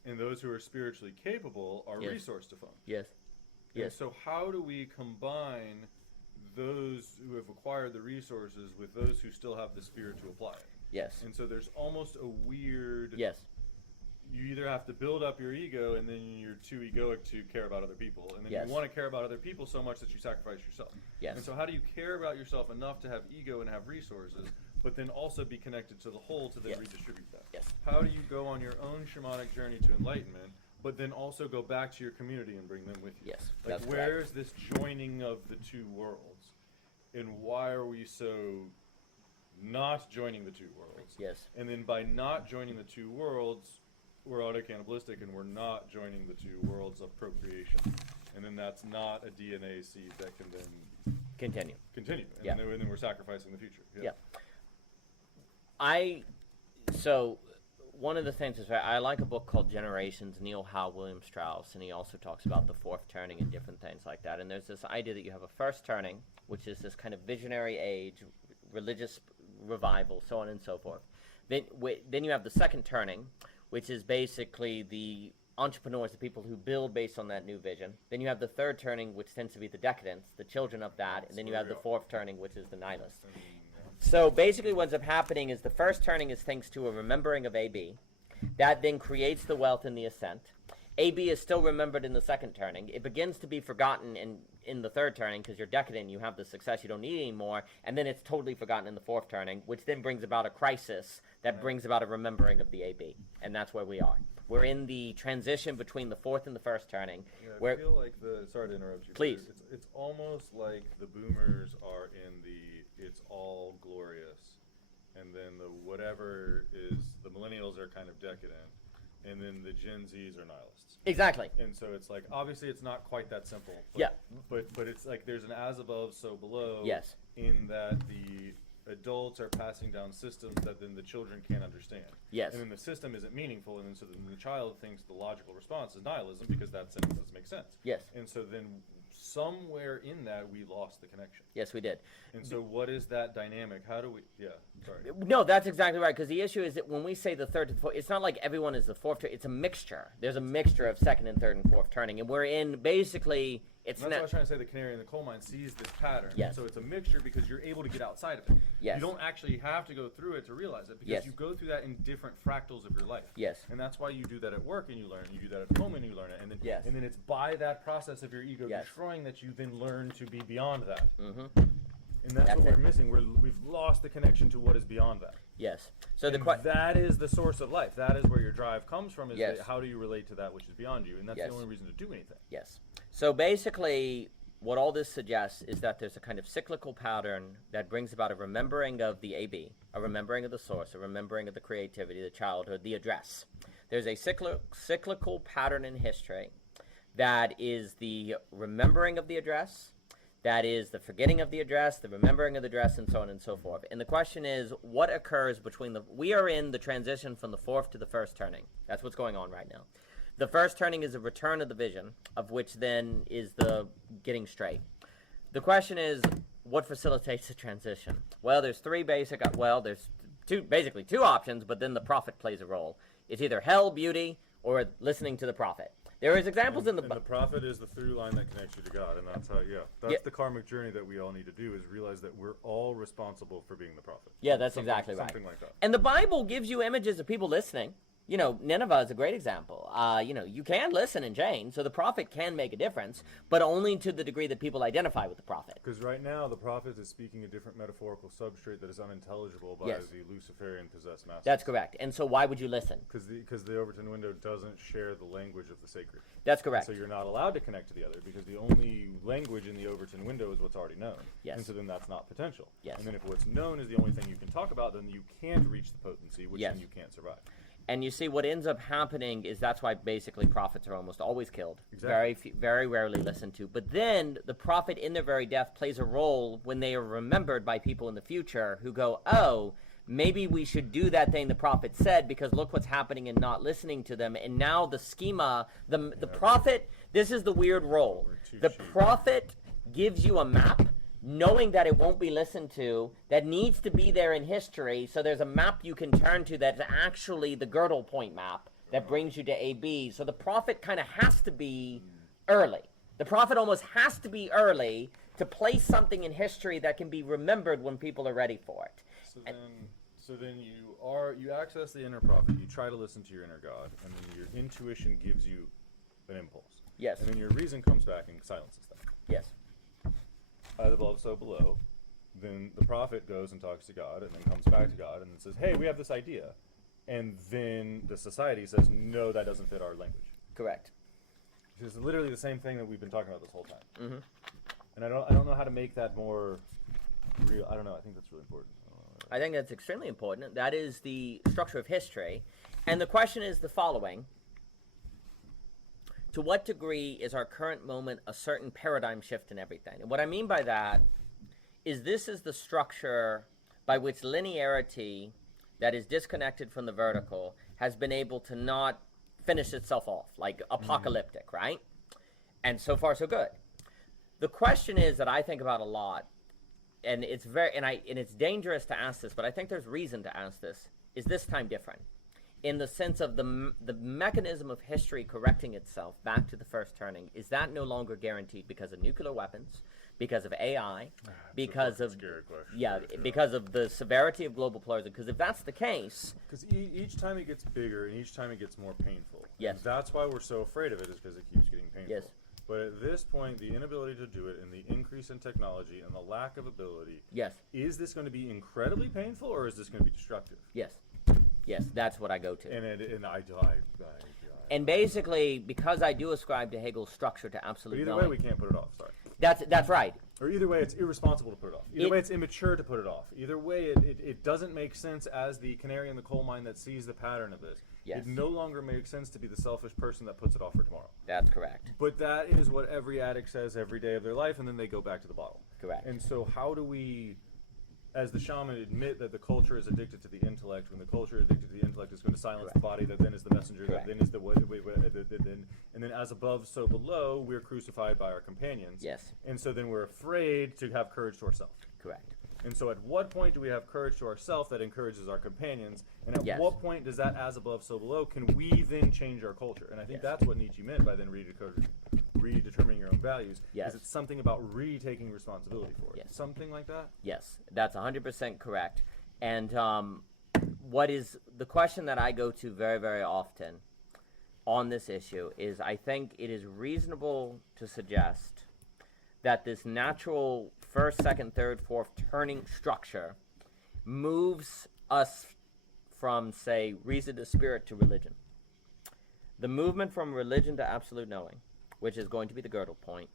And those who are spiritually capable are Yes. resource defunct. Yes. And Yes. so how do we combine those who have acquired the resources with those who still have the spirit to apply it? Yes. And so there's almost a weird, Yes. you either have to build up your ego and then you're too egoic to care about other people. And then Yes. you want to care about other people so much that you sacrifice yourself. Yes. And so how do you care about yourself enough to have ego and have resources, but then also be connected to the whole to then Yes. redistribute that? Yes. How do you go on your own shamanic journey to enlightenment, but then also go back to your community and bring them with you? Yes, Like, that's where correct. is this joining of the two worlds? And why are we so not joining the two worlds? Yes. And then by not joining the two worlds, we're auto-cannibalistic and we're not joining the two worlds of procreation. And then that's not a DNA seed that can then Continue. continue. And, Yeah. then we're sacrificing the future. Yeah. So one of the things is, I like a book called Generations, Neil Howe William Strauss, and he also talks about the fourth turning and different things like that. And there's this idea that you have a first turning, which is this kind of visionary age, religious revival, so on and so forth. Then you have the second turning, which is basically the entrepreneurs, the people who build based on that new vision. Then you have the third turning, which tends to be the decadents, the children of that. And then you have the fourth turning, which is the nihilists. So basically what ends up happening is the first turning is thanks to a remembering of AB. That then creates the wealth in the ascent. AB is still remembered in the second turning. It begins to be forgotten in the third turning because you're decadent, you have the success you don't need anymore, and then it's totally forgotten in the fourth turning, which then brings about a crisis that brings about a remembering of the AB. And that's where we are. We're in the transition between the fourth and the first turning. Yeah, I where feel like sorry to interrupt you. Please. It's almost like the boomers are in the it's all glorious, and then the whatever is the millennials are kind of decadent, and then the Gen Zs are nihilists. Exactly. And so it's like obviously it's not quite that simple. But, Yeah. But it's like there's an as above so below. Yes. In that the adults are passing down systems that then the children can't understand. Yes. And then the system isn't meaningful, and then so then the child thinks the logical response is nihilism because that sentence doesn't make sense. Yes. And so then somewhere in that we lost the connection. Yes, we did. And so what is that dynamic? How do we? Yeah. Sorry. No, that's exactly right. Because the issue is that when we say the third to the fourth, it's not like everyone is the fourth. It's a mixture. There's a mixture of second and third and fourth turning, and we're in basically. It's That's what I not. was trying to say. The canary in the coal mine sees this pattern. Yes. So it's a mixture because you're able to get outside of it. Yes. You don't actually have to go through it to realize it because Yes. you go through that in different fractals of your life. Yes. And that's why you do that at work and you learn. You do that at home and you learn it. And then Yes. and then it's by that process of your ego Yes. destroying that you then learn to be beyond that. Mm-hmm. And that's That's what it. we're missing. We've lost the connection to what is beyond that. Yes. So the And question. that is the source of life. That is where your drive comes from. Is Yes. that how do you relate to that which is beyond you? And that's Yes. the only reason to do anything. Yes. So basically, what all this suggests is that there's a kind of cyclical pattern that brings about a remembering of the AB, a remembering of the source, a remembering of the creativity, the childhood, the address. There's a cyclical pattern in history that is the remembering of the address, That is the forgetting of the address, the remembering of the address, and so on and so forth. And the question is, what occurs between we are in the transition from the fourth to the first turning. That's what's going on right now. The first turning is a return of the vision, of which then is the getting straight. The question is, what facilitates the transition? Well, there's there's basically two options, but then the prophet plays a role. It's either hell, beauty, or listening to the prophet. There is examples in the the prophet is the through line that connects you to God, and that's how that's the karmic journey that we all need to do, is realize that we're all responsible for being the prophet. Yeah, that's exactly right. Something like that. And the Bible gives you images of people listening. You know, Nineveh is a great example. You can listen in Jane, so the prophet can make a difference, but only to the degree that people identify with the prophet. Because right now, the prophet is speaking a different metaphorical substrate that is unintelligible by the Luciferian possessed master. That's correct. And so why would you listen? Because the Overton window doesn't share the language of the sacred. That's correct. And so you're not allowed to connect to the other, because the only language in the Overton window is what's already known. Yes. And so then that's not potential. Yes. And then if what's known is the only thing you can talk about, then you can't reach the potency, which then you can't survive. And you see, what ends up happening is that's why basically prophets are almost always killed. Exactly. Very rarely listened to. But then the prophet in their very death plays a role when they are remembered by people in the future who go, oh, maybe we should do that thing the prophet said, because look what's happening in not listening to them. And now the schema, the prophet, this is the weird role. The prophet gives you a map, knowing that it won't be listened to, that needs to be there in history, so there's a map you can turn to that's actually the Gödel Point map that brings you to AB. So the prophet kind of has to be early. The prophet almost has to be early to place something in history that can be remembered when people are ready for it. So then you access the inner prophet, you try to listen to your inner God, and then your intuition gives you an impulse. Yes. And then your reason comes back and silences that. Yes. As above, so below. Then the prophet goes and talks to God, and then comes back to God, and then says, hey, we have this idea. And then the society says, no, that doesn't fit our language. Correct. Which is literally the same thing that we've been talking about this whole time. Mm-hmm. And I don't know how to make that more real. I don't know. I think that's really important. I think that's extremely important. That is the structure of history. And the question is the following. To what degree is our current moment a certain paradigm shift in everything? And what I mean by that is this is the structure by which linearity that is disconnected from the vertical has been able to not finish itself off, like apocalyptic, right? And so far, so good. The question is that I think about a lot, and it's it's dangerous to ask this, but I think there's reason to ask this. Is this time different? In the sense of the mechanism of history correcting itself back to the first turning, is that no longer guaranteed because of nuclear weapons, because of AI, because of because of the severity of global pluralism? Because if that's the case, because each time it gets bigger and each time it gets more painful. Yes. And that's why we're so afraid of it, is because it keeps getting painful. Yes. But at this point, the inability to do it and the increase in technology and the lack of ability. Yes. Is this going to be incredibly painful, or is this going to be destructive? Yes. Yes, that's what I go to. And basically, because I do ascribe to Hegel's structure to absolute but either knowing, way, we can't put it off. Sorry. That's right. Or either way, it's irresponsible to put it off. Either way, it's immature to put it off. Either way, it doesn't make sense as the canary in the coal mine that sees the pattern of this. Yes. It no longer makes sense to be the selfish person that puts it off for tomorrow. That's correct. But that is what every addict says every day of their life, and then they go back to the bottle. Correct. And so how do we, as the shaman, admit that the culture is addicted to the intellect, when the culture addicted to the intellect is going to silence the body, that then is the messenger, Correct. that then is the and then as above, so below, we're crucified by our companions. Yes. And so then we're afraid to have courage to ourselves. Correct. And so at what point do we have courage to ourselves that encourages our companions? And at what point does that as above, so below, can we then change our culture? And I think that's what Nietzsche meant by then redetermining your own values. Yes. Is it's something about retaking responsibility for it. Yes. Something like that? Yes, that's 100% correct. And what is the question that I go to very, very often on this issue is, I think it is reasonable to suggest that this natural first, second, third, fourth turning structure moves us from, say, reason to spirit to religion. The movement from religion to absolute knowing, which is going to be the Gödel Point,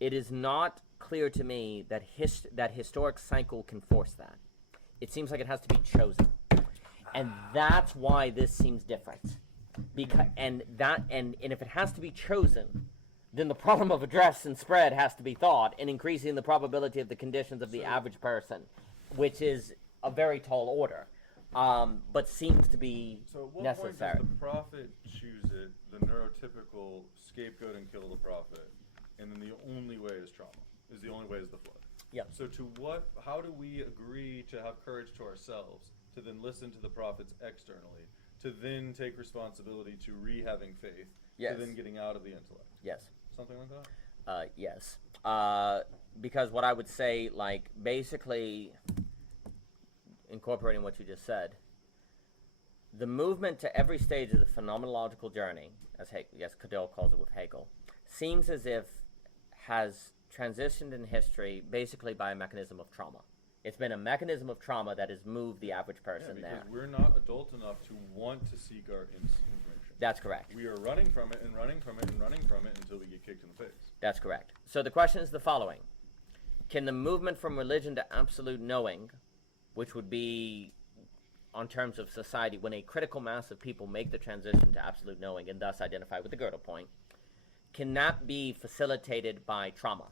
it is not clear to me that that historic cycle can force that. It seems like it has to be chosen. And that's why this seems different. And if it has to be chosen, then the problem of address and spread has to be thought, and increasing the probability of the conditions of the average person, which is a very tall order, but seems to be So at what necessary. point does the prophet choose it, the neurotypical scapegoat and kill the prophet, and then the only way is trauma, is the only way is the flood? Yep. So how do we agree to have courage to ourselves, to then listen to the prophets externally, to then take responsibility to re-having faith, Yes. to then getting out of the intellect? Yes. Something like that? Yes. Because what I would say, like, basically, incorporating what you just said, the movement to every stage of the phenomenological journey, as Gödel calls it with Hegel, seems as if has transitioned in history basically by a mechanism of trauma. It's been a mechanism of trauma that has moved the average person Yeah, there. because we're not adult enough to want to seek our information. That's correct. We are running from it and running from it and running from it until we get kicked in the face. That's correct. So the question is the following. Can the movement from religion to absolute knowing, which would be, on terms of society, when a critical mass of people make the transition to absolute knowing and thus identify with the Gödel point, can that be facilitated by trauma?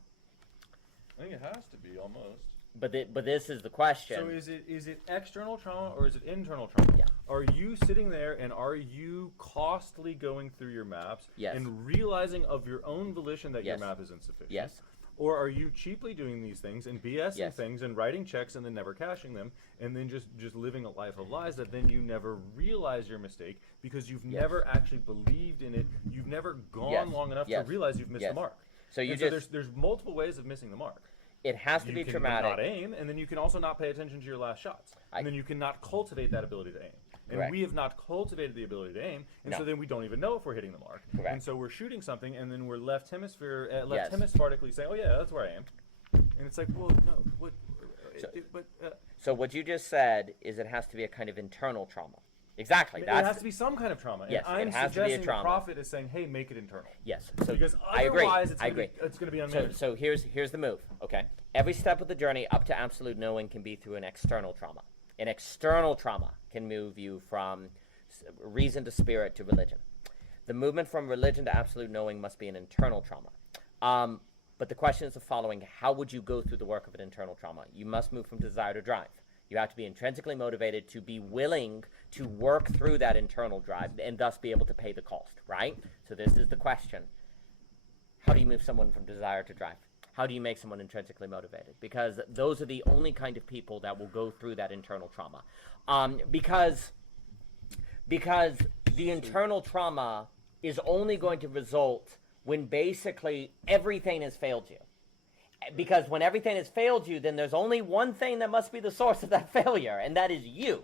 I think it has to be, almost. But this is the question. So is it external trauma or is it internal trauma? Yeah. Are you sitting there and are you costly going through your maps Yes. and realizing of your own volition that Yes. your map is insufficient? Yes. Or are you cheaply doing these things and BSing Yes. things and writing checks and then never cashing them and then just living a life of lies that then you never realize your mistake because you've Yes. never actually believed in it. You've never gone Yes. long enough Yes. to realize you've missed Yes. the mark. So you And just there's multiple ways of missing the mark. it has to You be can traumatic. not aim, and then you can also not pay attention to your last shots. And then you cannot cultivate that ability to aim. And Correct. we have not cultivated the ability to aim, and No. so then we don't even know if we're hitting the mark. Correct. And so we're shooting something, and then we're left Yes. hemispartically saying, "Oh yeah, that's where I am." And it's like, well, no, what? So what you just said is it has to be a kind of internal trauma. Exactly. It That's has to be some kind of trauma. Yes, and I'm it has to be a suggesting the trauma. prophet is saying, "Hey, make it internal." yes. So Because I agree. otherwise, I agree. it's going to be So, unmanageable. so here's the move, okay? Every step of the journey up to absolute knowing can be through an external trauma. An external trauma can move you from reason to spirit to religion. The movement from religion to absolute knowing must be an internal trauma. But the question is the following. How would you go through the work of an internal trauma? You must move from desire to drive. You have to be intrinsically motivated to be willing to work through that internal drive and thus be able to pay the cost, right? So this is the question. How do you move someone from desire to drive? How do you make someone intrinsically motivated? Because those are the only kind of people that will go through that internal trauma. Because the internal trauma is only going to result when basically everything has failed you. Because when everything has failed you, then there's only one thing that must be the source of that failure, and that is you.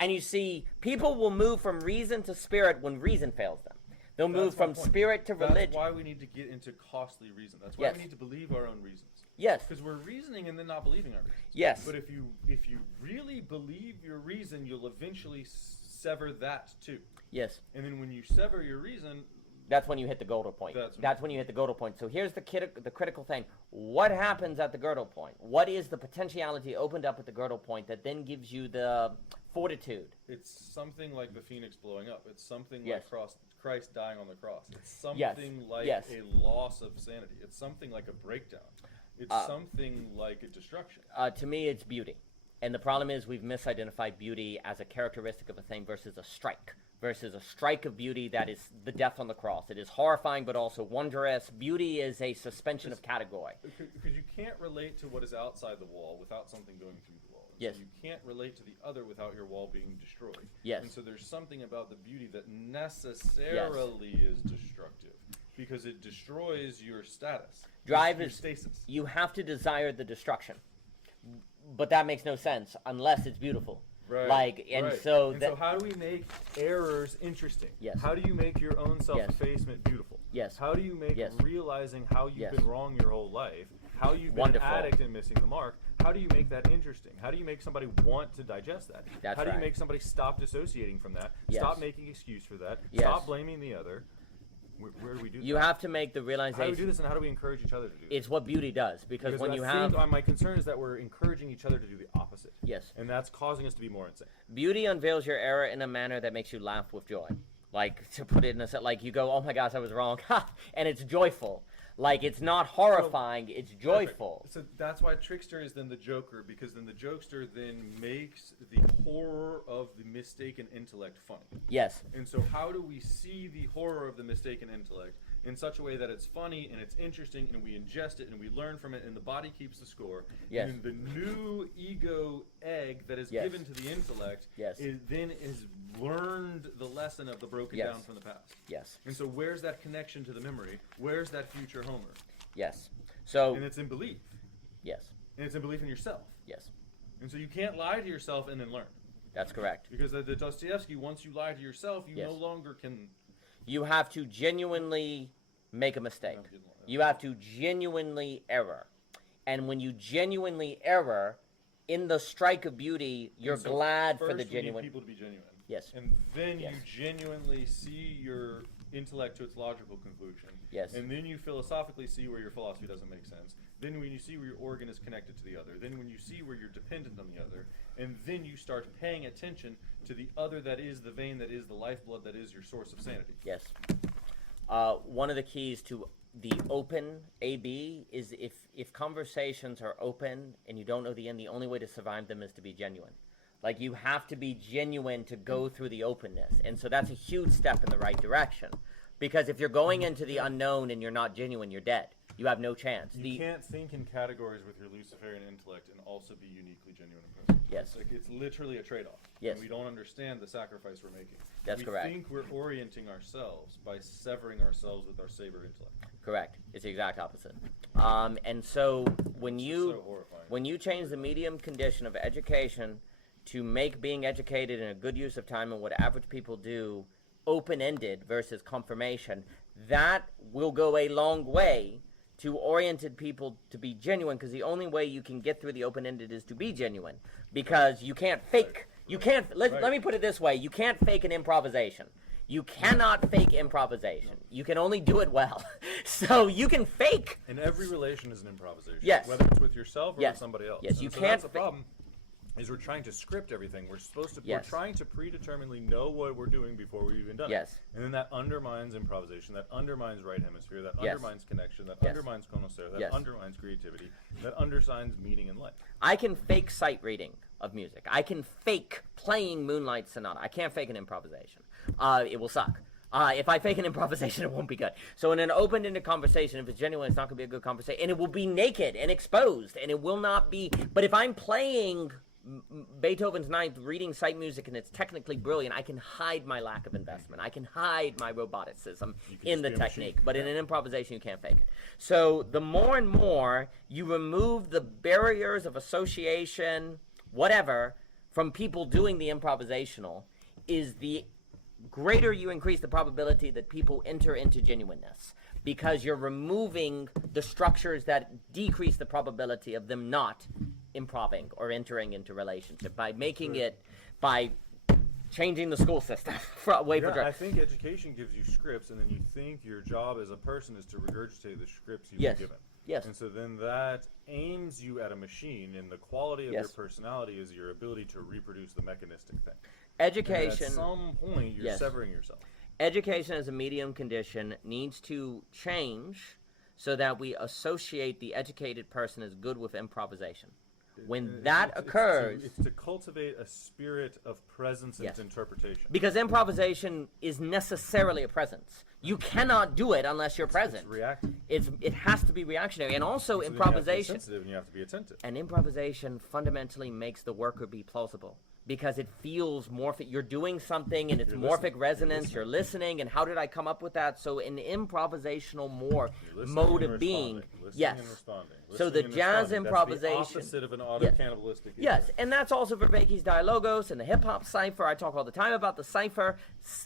And you see, people will move from reason to spirit when reason fails them. They'll move That's my from point. spirit to That's religion. why we need to get into costly reason. That's why Yes. we need to believe our own reasons. Yes. Because we're reasoning and then not believing our reasons. Yes. But if you really believe your reason, you'll eventually sever that too. Yes. And then when you sever your reason, That's when you hit the Gödel point. That's when you hit the Gödel point. So here's the critical thing. What happens at the Gödel point? What is the potentiality opened up at the Gödel point that then gives you the fortitude? it's something like the phoenix blowing up. It's something Yes. like Christ dying on the cross. It's something Yes. like Yes. a loss of sanity. It's something like a breakdown. It's something like a destruction. To me, it's beauty. And the problem is we've misidentified beauty as a characteristic of a thing versus a strike of beauty that is the death on the cross. It is horrifying but also wondrous. Beauty is a suspension of category. Because you can't relate to what is outside the wall without something going through the wall. And Yes. So you can't relate to the other without your wall being destroyed. Yes. And so there's something about the beauty that necessarily is destructive because it destroys your status. Drive your is stasis. you have to desire the destruction. But that makes no sense unless it's beautiful. Right. Right. So how do we make errors interesting? Yes. How do you make your own self-effacement beautiful? Yes. How do you make Yes. realizing how you've Yes. been wrong your whole life, how you've been Wonderful. an addict and missing the mark, how do you make that interesting? How do you make somebody want to digest that? That's how do you right. make somebody stop dissociating from that? Yes. Stop making excuse for that? Yes. Stop blaming the other? Where do we do you that? have to make the How do we do realization. this and how do we encourage each other to do this? It's what beauty does. Because when I you think have my concern is that we're encouraging each other to do the opposite. Yes. And that's causing us to be more insane. Beauty unveils your error in a manner that makes you laugh with joy. Like, to put it in a set, like you go, oh my gosh, I was wrong, and it's joyful. Like, it's not horrifying, it's joyful. So that's why trickster is then the joker, because then the jokester then makes the horror of the mistaken intellect funny. Yes. And so how do we see the horror of the mistaken intellect in such a way that it's funny and it's interesting and we ingest it and we learn from it and the body keeps the score? Yes. And the new ego egg that is Yes. given to the intellect Yes. is learned the lesson of the broken Yes. down from the past. Yes. And so where's that connection to the memory? Where's that future Homer? Yes. So, And it's in belief. yes. And it's in belief in yourself. Yes. And so you can't lie to yourself and then learn. That's correct. Because the Dostoevsky, once you lie to yourself, you Yes. no longer can... You have to genuinely make a mistake. You have to genuinely error. And when you genuinely error, in the strike of beauty, you're And so glad for first the we genuine. need people to be genuine. Yes. And then Yes. you genuinely see your intellect to its logical conclusion. Yes. And then you philosophically see where your philosophy doesn't make sense. Then when you see where your organ is connected to the other. Then when you see where you're dependent on the other. And then you start paying attention to the other that is the vein, that is the lifeblood, that is your source of sanity. Yes. One of the keys to the open AB is if conversations are open and you don't know the end, the only way to survive them is to be genuine. Like, you have to be genuine to go through the openness. And so that's a huge step in the right direction. Because if you're going into the unknown and you're not genuine, you're dead. You have no chance. You can't think in categories with your Luciferian intellect and also be uniquely genuine and present. Yes. It's literally a trade-off. Yes. And we don't understand the sacrifice we're making. That's correct. We think we're orienting ourselves by severing ourselves with our saber intellect. Correct. It's the exact opposite. And so when So horrifying. when you change the medium condition of education to make being educated and a good use of time and what average people do open-ended versus confirmation, that will go a long way to oriented people to be genuine, because the only way you can get through the open-ended is to be genuine, because you can't fake. You can't. Let me put it this way: you can't fake an improvisation. You cannot fake improvisation. You can only do it well. So you can fake. And every relation is an improvisation. Yes. Whether it's with yourself or Yes. with somebody else. Yes, And you so can't that's the problem. Is we're trying to script everything. We're supposed to. Yes. We're trying to predeterminedly know what we're doing before we've even done Yes. it. And then that undermines improvisation. That undermines right hemisphere. That Yes. undermines connection. That Yes. undermines connoisseur. That Yes. undermines creativity. That undermines meaning in life. I can fake sight reading of music. I can fake playing Moonlight Sonata. I can't fake an improvisation. It will suck. If I fake an improvisation, it won't be good. So in an open-ended conversation, if it's genuine, it's not going to be a good conversation. And it will be naked and exposed, and it will not be... But if I'm playing Beethoven's Ninth, reading sight music, and it's technically brilliant, I can hide my lack of investment. I can hide my roboticism in the just be a technique. machine. But in an improvisation, you can't fake it. So the more and more you remove the barriers of association, whatever, from people doing the improvisational, is the greater you increase the probability that people enter into genuineness, because you're removing the structures that decrease the probability of them not improving or entering into relationship by making it, by changing the school system I think education gives you scripts, and then you think your job as a person is to regurgitate the scripts you've Yes. been given. Yes. And so then that aims you at a machine, and the quality of Yes. your personality is your ability to reproduce the mechanistic thing. Education. And at some point, you're Yes. severing yourself. Education as a medium condition needs to change so that we associate the educated person as good with improvisation. When that occurs, It's to cultivate a spirit of presence Yes. and interpretation. because improvisation is necessarily a presence. You cannot do it unless you're present. It's reactive. It has to be reactionary, and also So then you have to be improvisation. sensitive and you have to be attentive. And improvisation fundamentally makes the worker be plausible, because it feels morphic. You're doing something and it's You're morphic listening. resonance. You're listening, and how did I come up with that? So an improvisational You're listening mode and of being. responding. Listening Yes. and responding. So the Listening and jazz responding. improvisation- That's the opposite of an auto-cannibalistic. Yes, and that's also Vervaeke's Dialogos and the hip-hop cipher. I talk all the time about the cipher.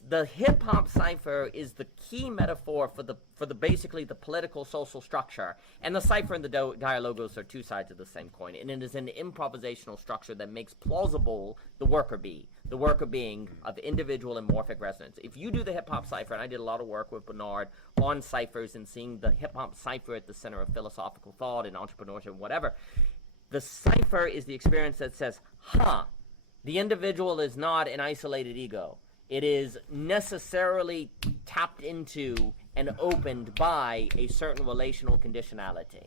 The hip-hop cipher is the key metaphor for the basically the political social structure. And the cipher and the Dialogos are two sides of the same coin. And it is an improvisational structure that makes plausible the worker bee. The worker being of individual and morphic resonance. If you do the hip-hop cipher, and I did a lot of work with Bernard on ciphers and seeing the hip-hop cipher at the center of philosophical thought and entrepreneurship, whatever, the cipher is the experience that says, the individual is not an isolated ego. It is necessarily tapped into and opened by a certain relational conditionality.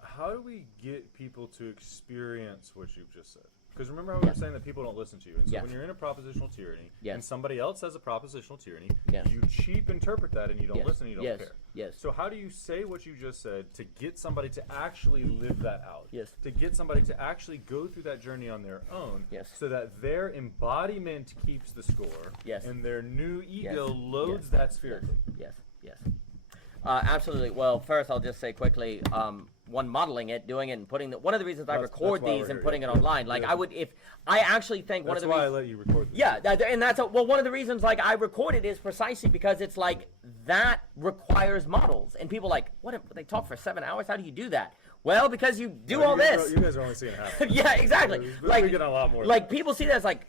How do we get people to experience what you've just said? Because remember how we were saying that people don't listen to you. And so when you're in a propositional tyranny and somebody else has a propositional tyranny, you cheap interpret that and you don't listen and you don't care. Yes. So how do you say what you just said to get somebody to actually live that out? Yes. To get somebody to actually go through that journey on their own so that their embodiment keeps the score and their new ego loads that spherically. Yes. Absolutely. Well, first I'll just say quickly, one, modeling it, doing it, and putting one of the reasons I record these and putting it online, like I would, if I actually think one of the reasons, I let you record this. Yeah, and that's one of the reasons like I record it is precisely because it's like that requires models, and people like, what? They talk for 7 hours. How do you do that? Well, because you do all this. You guys are only seeing half. Yeah, exactly. Like we get a lot more. Like people see that as like,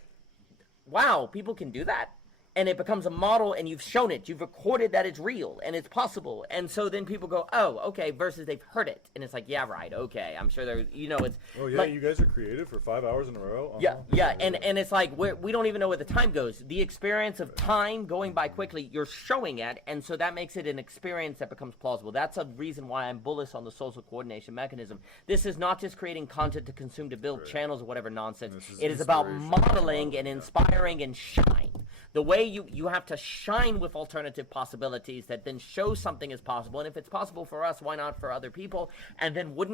wow, people can do that. And it becomes a model, and you've shown it. You've recorded that it's real, and it's possible. And so then people go, oh, okay, versus they've heard it. And it's like, yeah, right, okay. I'm sure they're, it's... Oh, yeah, like, you guys are creative for 5 hours in a row? Yeah. And it's like, we don't even know where the time goes. The experience of time going by quickly, you're showing it, and so that makes it an experience that becomes plausible. That's a reason why I'm bullish on the social coordination mechanism. This is not just creating content to consume, to build channels or whatever nonsense. It is about modeling and inspiring and shine. The way you have to shine with alternative possibilities that then show something is possible, and if it's possible for us, why not for other people? And then we're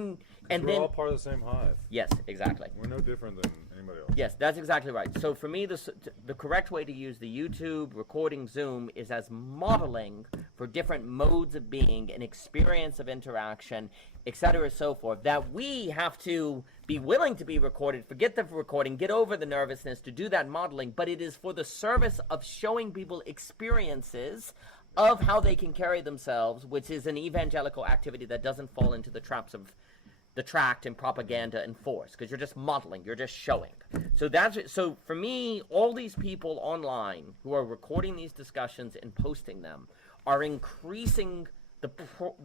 all part of the same hive. Yes, exactly. We're no different than anybody else. Yes, that's exactly right. So for me, the correct way to use the YouTube recording Zoom is as modeling for different modes of being, an experience of interaction, etc., so forth, that we have to be willing to be recorded, forget the recording, get over the nervousness to do that modeling, but it is for the service of showing people experiences of how they can carry themselves, which is an evangelical activity that doesn't fall into the traps of the tract and propaganda and force, because you're just modeling, you're just showing. So for me, all these people online who are recording these discussions and posting them are increasing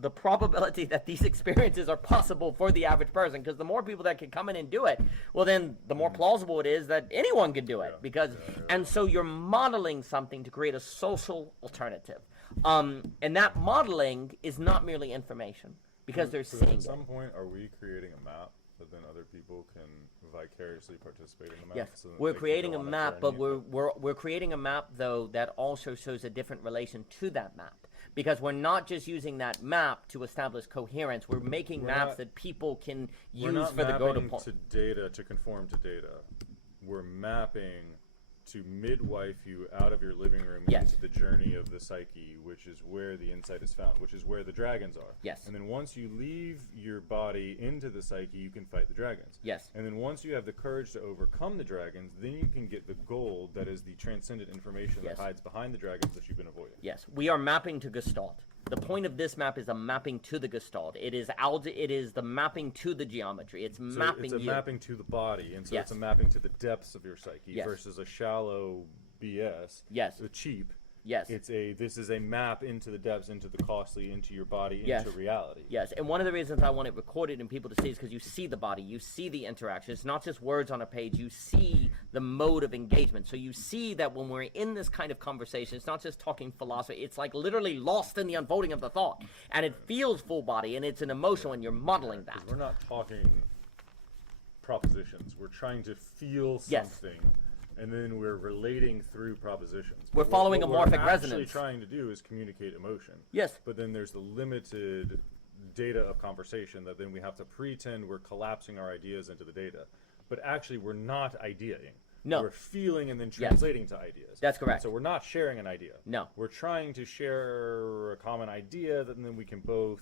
the probability that these experiences are possible for the average person, because the more people that can come in and do it, well then the more plausible it is that anyone can do it, and so you're modeling something to create a social alternative, and that modeling is not merely information, because they're seeing it. At some point, are we creating a map that then other people can vicariously participate in the map? Yes, so we're creating a map, but we're creating a map though that also shows a different relation to that map. Because we're not just using that map to establish coherence. We're making maps that people can use for the Gödel Point. To data to conform to data. We're mapping to midwife you out of your living room into the journey of the psyche, which is where the insight is found, which is where the dragons are. Yes. And then once you leave your body into the psyche, you can fight the dragons. Yes. And then once you have the courage to overcome the dragons, then you can get the gold that is the transcendent information that hides behind the dragons that you've been avoiding. Yes. We are mapping to Gestalt. The point of this map is a mapping to the Gestalt. It is the mapping to the geometry. It's mapping it's a mapping to the body, and so it's a mapping to the depths of your psyche versus a shallow BS. Yes. The cheap. Yes. This is a map into the depths, into the costly, into your body, into reality. Yes, and one of the reasons I want it recorded and people to see is because you see the body, you see the interaction. It's not just words on a page, you see the mode of engagement. So you see that when we're in this kind of conversation, it's not just talking philosophy, it's like literally lost in the unfolding of the thought. And it feels full body, and it's an emotional, and you're modeling that. We're not talking propositions. We're trying to feel something. And then we're relating through propositions. We're following a morphic resonance. What we're actually trying to do is communicate emotion. Yes. But then there's the limited data of conversation that then we have to pretend we're collapsing our ideas into the data. But actually, we're not ideaing. No. We're feeling and then translating to ideas. That's correct. So we're not sharing an idea. No. We're trying to share a common idea that then we can both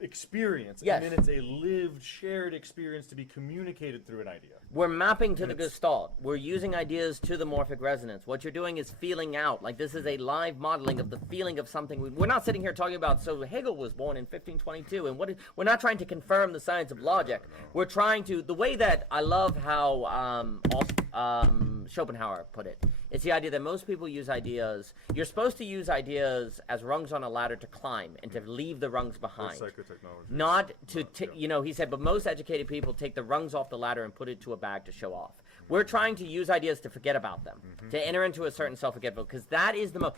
experience. Yes. And then it's a lived, shared experience to be communicated through an idea. We're mapping to the Gestalt. We're using ideas to the morphic resonance. What you're doing is feeling out. Like this is a live modeling of the feeling of something. We're not sitting here talking about, so Hegel was born in 1522, and we're not trying to confirm the science of logic. We're trying to, the way that I love how Schopenhauer put it, it's the idea that most people use ideas. You're supposed to use ideas as rungs on a ladder to climb and to leave the rungs behind. Psychotechnology. Not to, he said, but most educated people take the rungs off the ladder and put it to a bag to show off. We're trying to use ideas to forget about them, to enter into a certain self-forgetful, because that is the most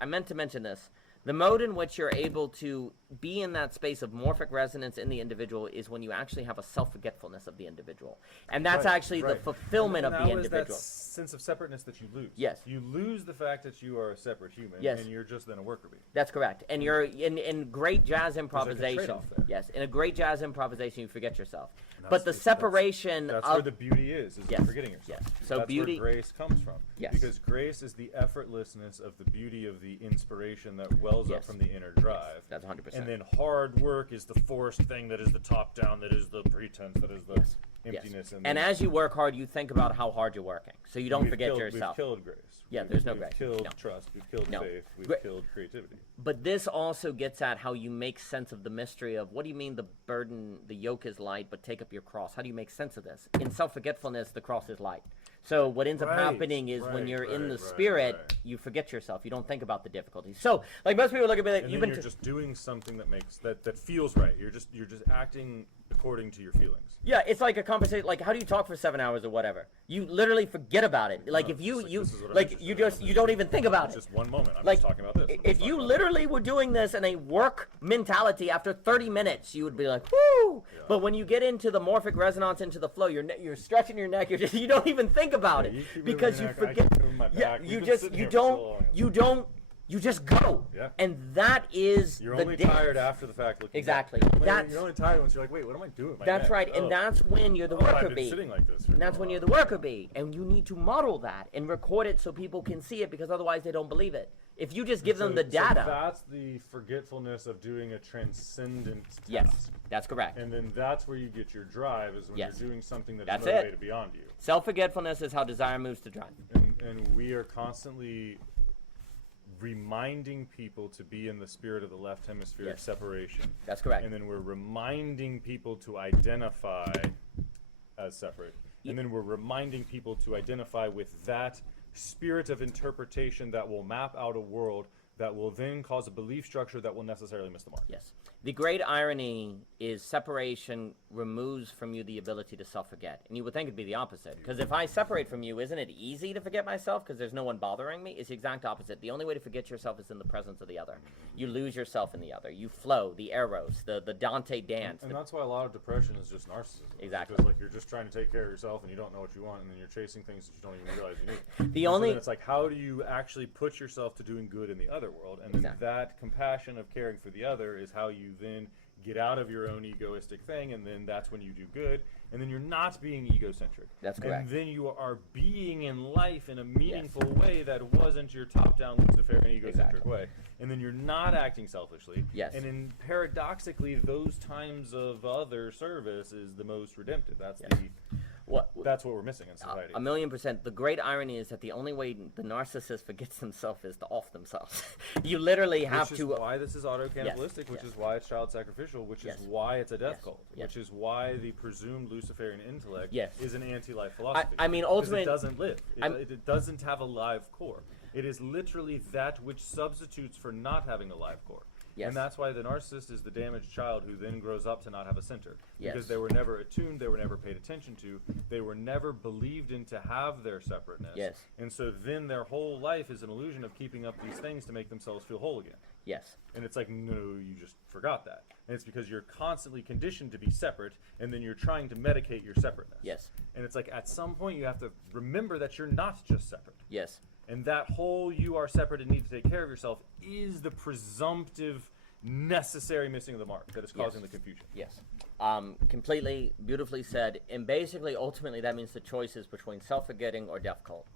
I meant to mention this. The mode in which you're able to be in that space of morphic resonance in the individual is when you actually have a self-forgetfulness of the individual. And that's actually the fulfillment of the individual. That sense of separateness that you lose. Yes. You lose the fact that you are a separate human, Yes. and you're just then a worker bee. That's correct. And you're in great jazz like a improvisation. trade-off there. Yes, in a great jazz improvisation, you forget yourself. And But the that's- separation That's of where the beauty is Yes. forgetting yourself. Yes. So that's beauty- where grace comes from. Yes. Because grace is the effortlessness of the beauty of the inspiration that wells up Yes. from the inner drive. That's 100%. And then hard work is the forced thing that is the top down, that is the pretense, that is the Yes. emptiness. And as you work hard, you think about how hard you're working, so you don't forget yourself. We've killed grace. Yeah, We've- there's no we've grace. killed No. trust. We've killed No. faith. We've Gra- killed creativity. But this also gets at how you make sense of the mystery of what do you mean the burden, the yoke is light, but take up your cross. How do you make sense of this? In self-forgetfulness, the cross is light. So what ends up Right, happening is when right, you're in the right, spirit, right. you forget yourself. You don't think about the difficulties. So like most people look at me like And you've then been you're just doing something that makes that feels right. You're just acting according to your feelings. yeah, it's like a conversation. Like, how do you talk for 7 hours or whatever? You literally forget about it. Like, No, if you it's like, you this is what I'm like interested you in. just you don't even think about It's it. just one moment. I'm Like, just talking about this. I'm if just you talking about literally were doing this in a work mentality, after 30 minutes, you would be like, "Whoo!" Yeah. But when you get into the morphic resonance, into the flow, you're stretching your neck. You don't even think about Yeah, you it keep because moving you your neck, I forget. keep moving my Yeah, back. We've you been just sitting you here for so don't long. you don't you just go. Yeah. And that is You're the only dance. tired after the fact. Looking Exactly. back. That's- You're only tired once you're like, wait, what am I doing? with my That's neck? right, and Oh. that's when you're the Oh, I've worker been bee. sitting like this for And that's a when while. you're the worker bee, and you need to model that and record it so people can see it, because otherwise they don't believe it. If you just give them the data, So that's the forgetfulness of doing a transcendent task. yes, that's correct. And then that's where you get your drive, is when Yes. you're doing something that That's is it. motivated beyond you. Self-forgetfulness is how desire moves to drive. And we are constantly reminding people to be in the spirit of the left hemispheric Yes. separation. That's correct. And then we're reminding people to identify as separate. And then we're reminding people to identify with that spirit of interpretation that will map out a world that will then cause a belief structure that will necessarily miss the mark. Yes. The great irony is separation removes from you the ability to self-forget. And you would think it'd be the opposite. Because if I separate from you, isn't it easy to forget myself because there's no one bothering me? It's the exact opposite. The only way to forget yourself is in the presence of the other. You lose yourself in the other. You flow, the eros, the Dante dance. And that's why a lot of depression is just narcissism. Exactly. Because like you're just trying to take care of yourself and you don't know what you want, and then you're chasing things that you don't even realize you need. The And only- so then it's like, how do you actually put yourself to doing good in the other world? And then Exactly. that compassion of caring for the other is how you then get out of your own egoistic thing, and then that's when you do good, and then you're not being egocentric. That's correct. And then you are being in life in a meaningful way that wasn't your top-down Luciferian egocentric Exactly. way. And then you're not acting selfishly. Yes. And in paradoxically, those times of other service is the most redemptive. That's Yes. that's what we're missing in society. 1,000,000%. The great irony is that the only way the narcissist forgets himself is to off themselves. You literally have which is to. why this is auto-cannibalistic, which yes. is why it's child sacrificial, which Yes. is why it's a death Yes. cult, Yes. which is why the presumed Luciferian intellect Yes. is an anti-life philosophy. I mean, 'Cause ultimately, it doesn't live. I'm- It doesn't have a live core. It is literally that which substitutes for not having a live core. Yes. And that's why the narcissist is the damaged child who then grows up to not have a center. Yes. Because they were never attuned, they were never paid attention to, they were never believed in to have their separateness. Yes. And so then their whole life is an illusion of keeping up these things to make themselves feel whole again. Yes. And it's like, no, you just forgot that. And it's because you're constantly conditioned to be separate, and then you're trying to medicate your separateness. Yes. And it's like, at some point, you have to remember that you're not just separate. Yes. And that whole you are separate and need to take care of yourself is the presumptive, necessary missing of the mark that is causing Yes. the confusion. Yes. Completely, beautifully said. And basically, ultimately, that means the choice is between self-forgetting or death cult.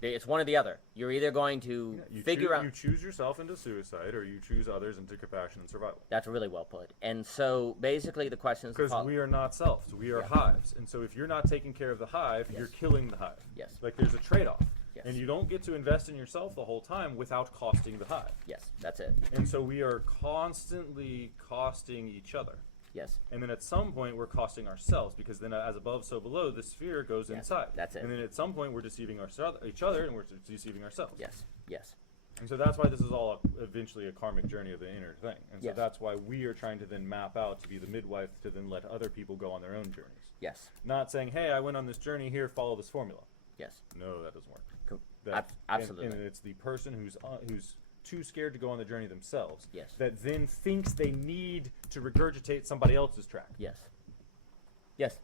It's one or the other. You're either going to figure out. You choose yourself into suicide, or you choose others into compassion and survival. That's really well put. And so, basically, the question is. Because we are not selves, we are Yeah. hives. And so if you're not taking care of the hive, Yes. you're killing the hive. Yes. Like there's a trade-off. Yes. And you don't get to invest in yourself the whole time without costing the hive. Yes, that's it. And so we are constantly costing each other. Yes. And then at some point we're costing ourselves, because then as above, so below, the sphere goes Yes, inside. that's it. And then at some point we're deceiving each other, and we're deceiving ourselves. Yes. Yes. And so that's why this is all eventually a karmic journey of the inner thing. And so Yes. that's why we are trying to then map out to be the midwife to then let other people go on their own journeys. Yes. Not saying, hey, I went on this journey here, follow this formula. Yes. No, that doesn't work. Co- That- absolutely. And it's the person who's too scared to go on the journey themselves Yes. that then thinks they need to regurgitate somebody else's track. Yes. Yes.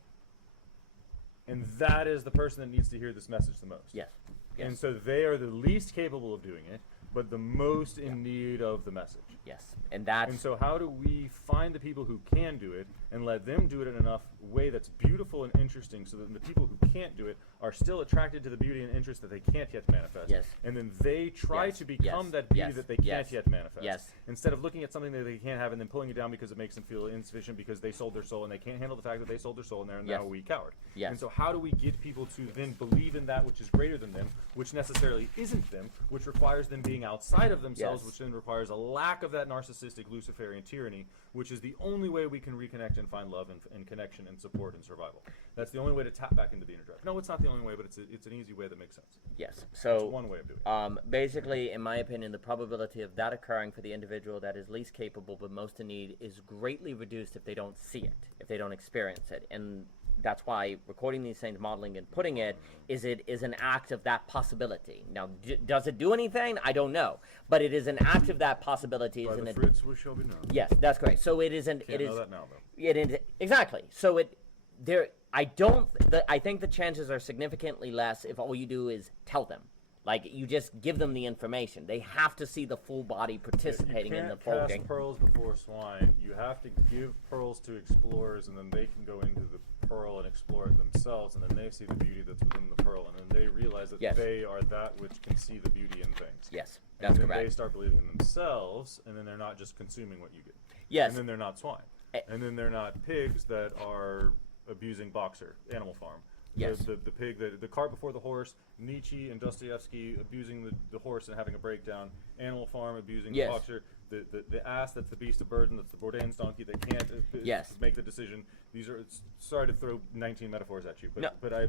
And that is the person that needs to hear this message the most. Yes. Yes. And so they are the least capable of doing it, but the most in need of the message. Yes. And that's And so how do we find the people who can do it and let them do it in enough way that's beautiful and interesting so that the people who can't do it are still attracted to the beauty and interest that they can't yet manifest. Yes. And then they try Yes. to become Yes. that beauty Yes. that they can't Yes. yet manifest. Yes. Instead of looking at something that they can't have and then pulling it down because it makes them feel insufficient because they sold their soul and they can't handle the fact that they sold their soul and they're now Yes. a weak coward. Yes. And so how do we get people to then believe in that which is greater than them, which necessarily isn't them, which requires them being outside of themselves, Yes. which then requires a lack of that narcissistic Luciferian tyranny, which is the only way we can reconnect and find love and connection and support and survival. That's the only way to tap back into the inner drive. No, it's not the only way, but it's an easy way that makes sense. yes. It's So one way of doing it. basically, in my opinion, the probability of that occurring for the individual that is least capable but most in need is greatly reduced if they don't see it, if they don't experience it. And that's why recording these things, modeling and putting it is an act of that possibility. Now, does it do anything? I don't know, but it is an act of that possibility. By Isn't the it? fruits we shall be known. Yes, that's correct. So it isn't. Can't It know is. that now, though. It is exactly. So it there. I don't. I think the chances are significantly less if all you do is tell them. Like you just give them the information. They have to see the full body participating in the You can't folding. cast pearls before swine. You have to give pearls to explorers, and then they can go into the pearl and explore it themselves, and then they see the beauty that's within the pearl, and then they realize that Yes. they are that which can see the beauty in things. Yes, And that's then they correct. start believing in themselves, and then they're not just consuming what you give. Yes. And then they're not swine. Eh. And then they're not pigs that are abusing Boxer, Animal Farm. Yes. The pig, the cart before the horse, Nietzsche and Dostoevsky abusing the horse and having a breakdown, Animal Farm abusing Yes. the Boxer, the ass that's the beast of burden, that's the Bourdain's donkey that can't Yes. make the decision. These are, sorry to throw 19 metaphors at you, but, No. but I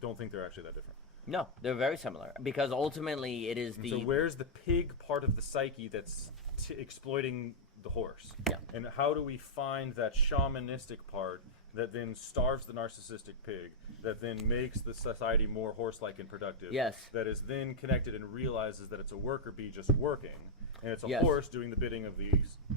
don't think they're actually that different. No, they're very similar because ultimately it is And the. so where's the pig part of the psyche that's exploiting the horse? Yeah. And how do we find that shamanistic part that then starves the narcissistic pig, that then makes the society more horse-like and productive? Yes. That is then connected and realizes that it's a worker bee just working, and it's a Yes. horse doing the bidding of the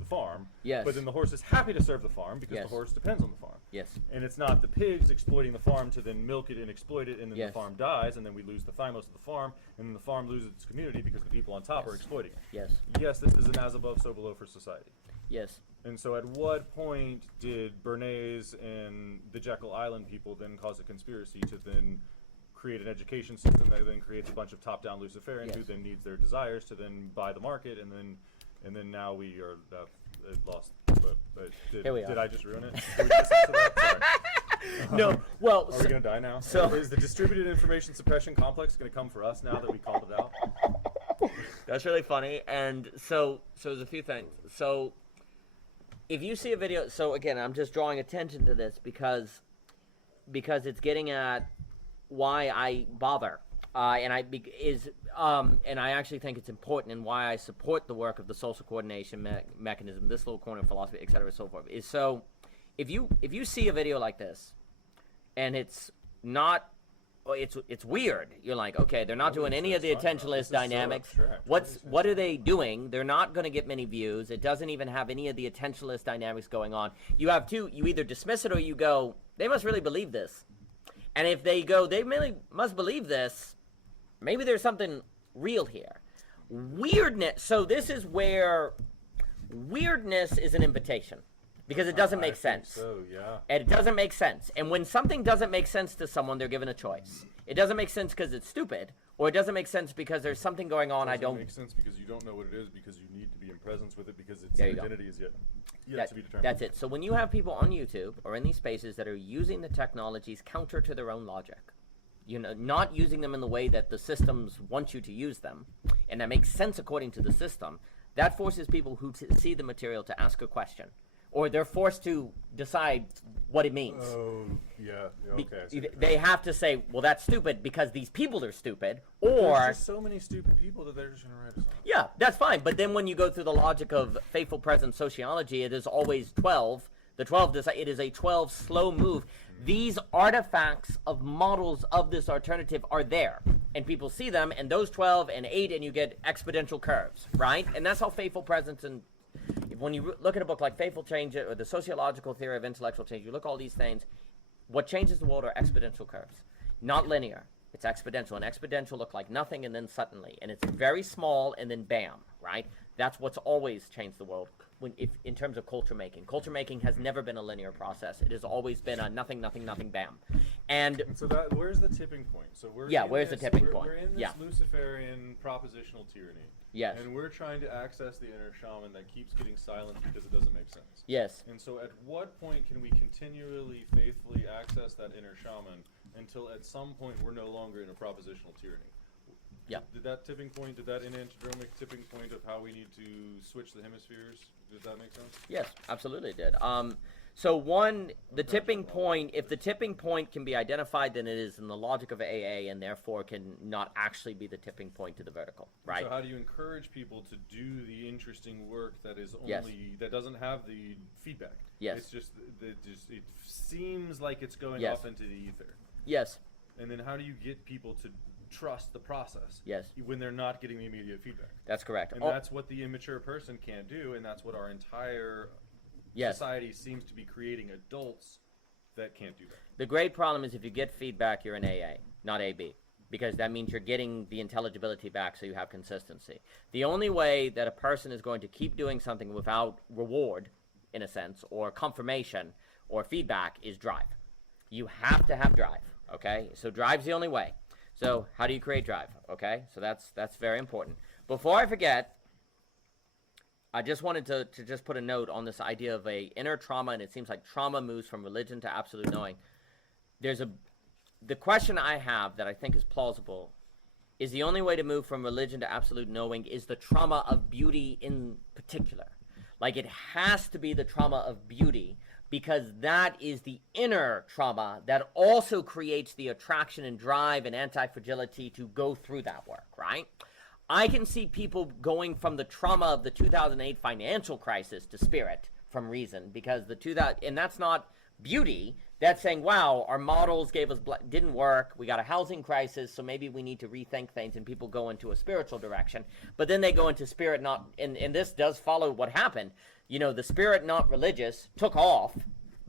farm. Yes. But then the horse is happy to serve the farm because Yes. the horse depends on the farm. Yes. And it's not the pigs exploiting the farm to then milk it and exploit it, and then Yes. the farm dies, and then we lose the thymos of the farm, and then the farm loses its community because the people on top are Yes. exploiting it. Yes. Yes, this is an as above, so below for society. Yes. And so at what point did Bernays and the Jekyll Island people then cause a conspiracy to then create an education system that then creates a bunch of top-down Luciferians who Yes. then needs their desires to then buy the market, and then now we are lost. But Here we are. did I just ruin it? Did we just answer that? Sorry. No. Well. Are we gonna die now? so- is the distributed information suppression complex gonna come for us now that we called it out? That's really funny. And so there's a few things. So if you see a video, so again, I'm just drawing attention to this because it's getting at why I bother, and I actually think it's important, and why I support the work of the social coordination mechanism, this little corner of philosophy, et cetera, so forth. Is so if you see a video like this, and it's not. It's weird. You're like, okay, they're not doing any of the attentionalist dynamics. What are they doing? They're not going to get many views. It doesn't even have any of the attentionalist dynamics going on. You have two. You either dismiss it or you go, they must really believe this. And if they go, they really must believe this, maybe there's something real here. Weirdness. So this is where weirdness is an invitation. Because it doesn't make sense. So yeah. And it doesn't make sense. And when something doesn't make sense to someone, they're given a choice. It doesn't make sense because it's stupid, or it doesn't make sense because there's something going on I don't. It makes sense because you don't know what it is, because you need to be in presence with it, because its There you go. identity is yet to be determined. That's it. So when you have people on YouTube or in these spaces that are using the technologies counter to their own logic, not using them in the way that the systems want you to use them, and that makes sense according to the system, that forces people who see the material to ask a question. or they're forced to decide what it means. Oh, yeah. Okay. I see what you're They have to say, well, that's stupid because these people are stupid, or There's just so many stupid people that they're just going to write us off. yeah, that's fine. But then when you go through the logic of faithful present sociology, it is always 12. The 12 it is a 12 slow move. These artifacts of models of this alternative are there, and people see them, and those 12 and 8, and you get exponential curves, right? And that's how faithful presence and when you look at a book like Faithful Change or the Sociological Theory of Intellectual Change, you look at all these things, what changes the world are exponential curves, not linear. It's exponential, and exponential look like nothing and then suddenly, and it's very small and then bam, right? That's what's always changed the world in terms of culture making. Culture making has never been a linear process. It has always been a nothing, nothing, nothing, bam. And so where's the tipping point? So where's the tipping point? We're in this Luciferian propositional tyranny. Yes. And we're trying to access the inner shaman that keeps getting silent because it doesn't make sense. Yes. And so at what point can we continually, faithfully access that inner shaman until at some point we're no longer in a propositional tyranny? Yeah. Did that enantiodromic tipping point of how we need to switch the hemispheres, did that make sense? Yes, absolutely it did. So the tipping point, if the tipping point can be identified, then it is in the logic of AA and therefore can not actually be the tipping point to the vertical, right? So how do you encourage people to do the interesting work that is only, that doesn't have the feedback? Yes. It's just, it seems like it's going Yes. off into the ether. Yes. And then how do you get people to trust the process Yes. when they're not getting the immediate feedback? That's correct. And that's what the immature person can't do, and that's what our entire society seems to be creating adults that can't do that. The great problem is if you get feedback, you're in AA, not AB, because that means you're getting the intelligibility back so you have consistency. The only way that a person is going to keep doing something without reward, in a sense, or confirmation or feedback is drive. You have to have drive, okay? So drive's the only way. So how do you create drive, okay? So that's very important. Before I forget, I just wanted to just put a note on this idea of a inner trauma, and it seems like trauma moves from religion to absolute knowing. The question I have that I think is plausible is the only way to move from religion to absolute knowing is the trauma of beauty in particular. Like it has to be the trauma of beauty because that is the inner trauma that also creates the attraction and drive and anti-fragility to go through that work, right? I can see people going from the trauma of the 2008 financial crisis to spirit from reason because and that's not beauty. That's saying, wow, our models didn't work. We got a housing crisis, so maybe we need to rethink things, and people go into a spiritual direction. But then they go into spirit not, and this does follow what happened. You know, the spirit not religious took off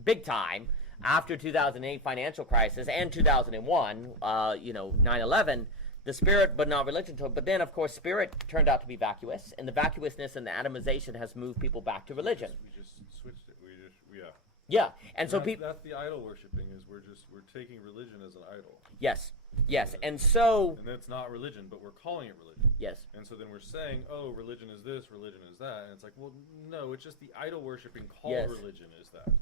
big time after 2008 financial crisis and 2001, 9/11. The spirit, but not religion, but then, of course, spirit turned out to be vacuous, and the vacuousness and the atomization has moved people back to religion. We just switched it. Yeah, and so people. That's the idol worshiping. Is we're taking religion as an idol. Yes, and so. And it's not religion, but we're calling it religion. Yes. And so then we're saying, oh, religion is this, religion is that, and it's like, well, no, it's just the idol worshiping religion is that.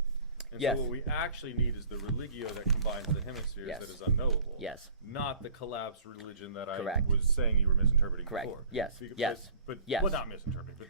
And so what we actually need is the religio that combines the hemispheres that is unknowable. Yes. Not the collapsed religion that Correct. I was saying you were misinterpreting Correct. before. Yes. But yes. Well, not misinterpreting. But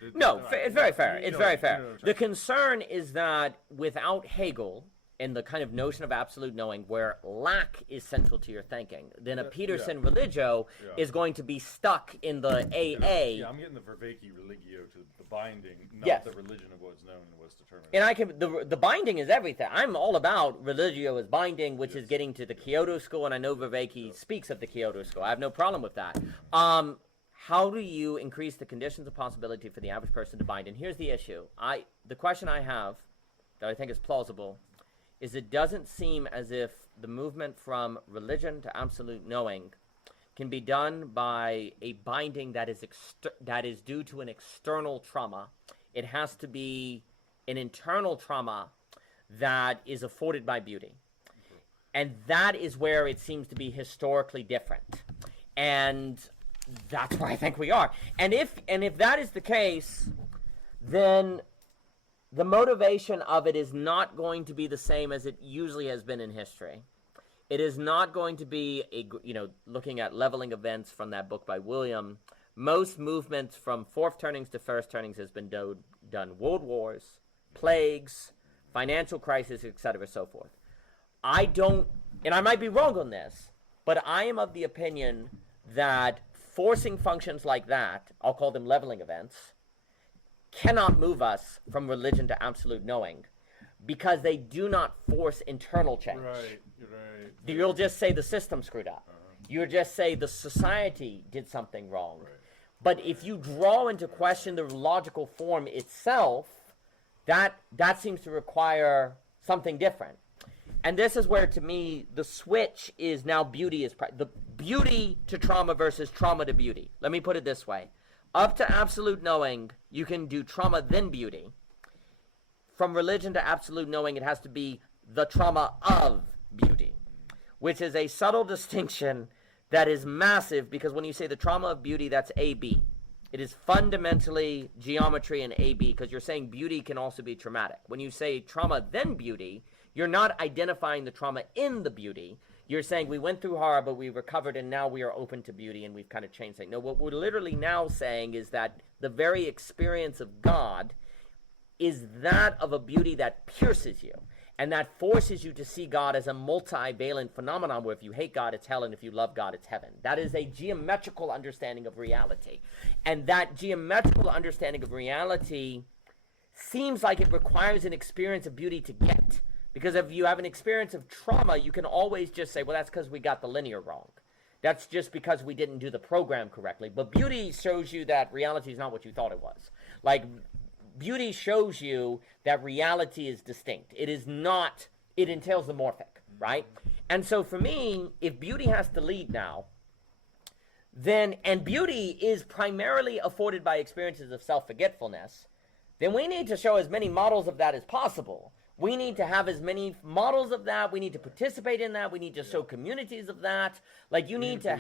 it's very fair. It's very fair. You know The concern is that without Hegel and the kind of notion of absolute knowing where lack is central to your thinking, then a Peterson religio is going to be stuck in the AA. Yeah, I'm getting the Vervaeke religio to the binding, not the religion of what's known and what's determined. And the binding is everything. I'm all about religio as binding, which is getting to the Kyoto School, and I know Vervaeke speaks of the Kyoto School. I have no problem with that. How do you increase the conditions of possibility for the average person to bind? And here's the issue. The question I have that I think is plausible is it doesn't seem as if the movement from religion to absolute knowing can be done by a binding that is due to an external trauma. It has to be an internal trauma that is afforded by beauty. And that is where it seems to be historically different. And that's where I think we are. And if that is the case, then the motivation of it is not going to be the same as it usually has been in history. It is not going to be looking at leveling events from that book by William. Most movements from fourth turnings to first turnings has been done world wars, plagues, financial crisis, etc., so forth. I don't, and I might be wrong on this, but I am of the opinion that forcing functions like that, I'll call them leveling events, cannot move us from religion to absolute knowing, because they do not force internal change. Right, you're right. You'll just say the system screwed up. You'll just say the society did something wrong. Right. But if you draw into question the logical form itself, that seems to require something different. And this is where, to me, the switch is now beauty is the beauty to trauma versus trauma to beauty. Let me put it this way. Up to absolute knowing, you can do trauma then beauty. From religion to absolute knowing, it has to be the trauma of beauty, which is a subtle distinction that is massive, because when you say the trauma of beauty, that's AB. It is fundamentally geometry and AB, because you're saying beauty can also be traumatic. When you say trauma then beauty, you're not identifying the trauma in the beauty. You're saying we went through horror, but we recovered, and now we are open to beauty, and we've kind of changed things. No, what we're literally now saying is that the very experience of God is that of a beauty that pierces you, and that forces you to see God as a multivalent phenomenon, where if you hate God, it's hell, and if you love God, it's heaven. That is a geometrical understanding of reality. And that geometrical understanding of reality seems like it requires an experience of beauty to get. Because if you have an experience of trauma, you can always just say, well, that's because we got the linear wrong. That's just because we didn't do the program correctly. But beauty shows you that reality is not what you thought it was. Like, beauty shows you that reality is distinct. It is not, it entails the morphic, right? And so for me, if beauty has to lead now, then, and beauty is primarily afforded by experiences of self-forgetfulness, then we need to show as many models of that as possible. We need to have as many models of that. We need to participate in that. We need to show communities of that. Like, you need to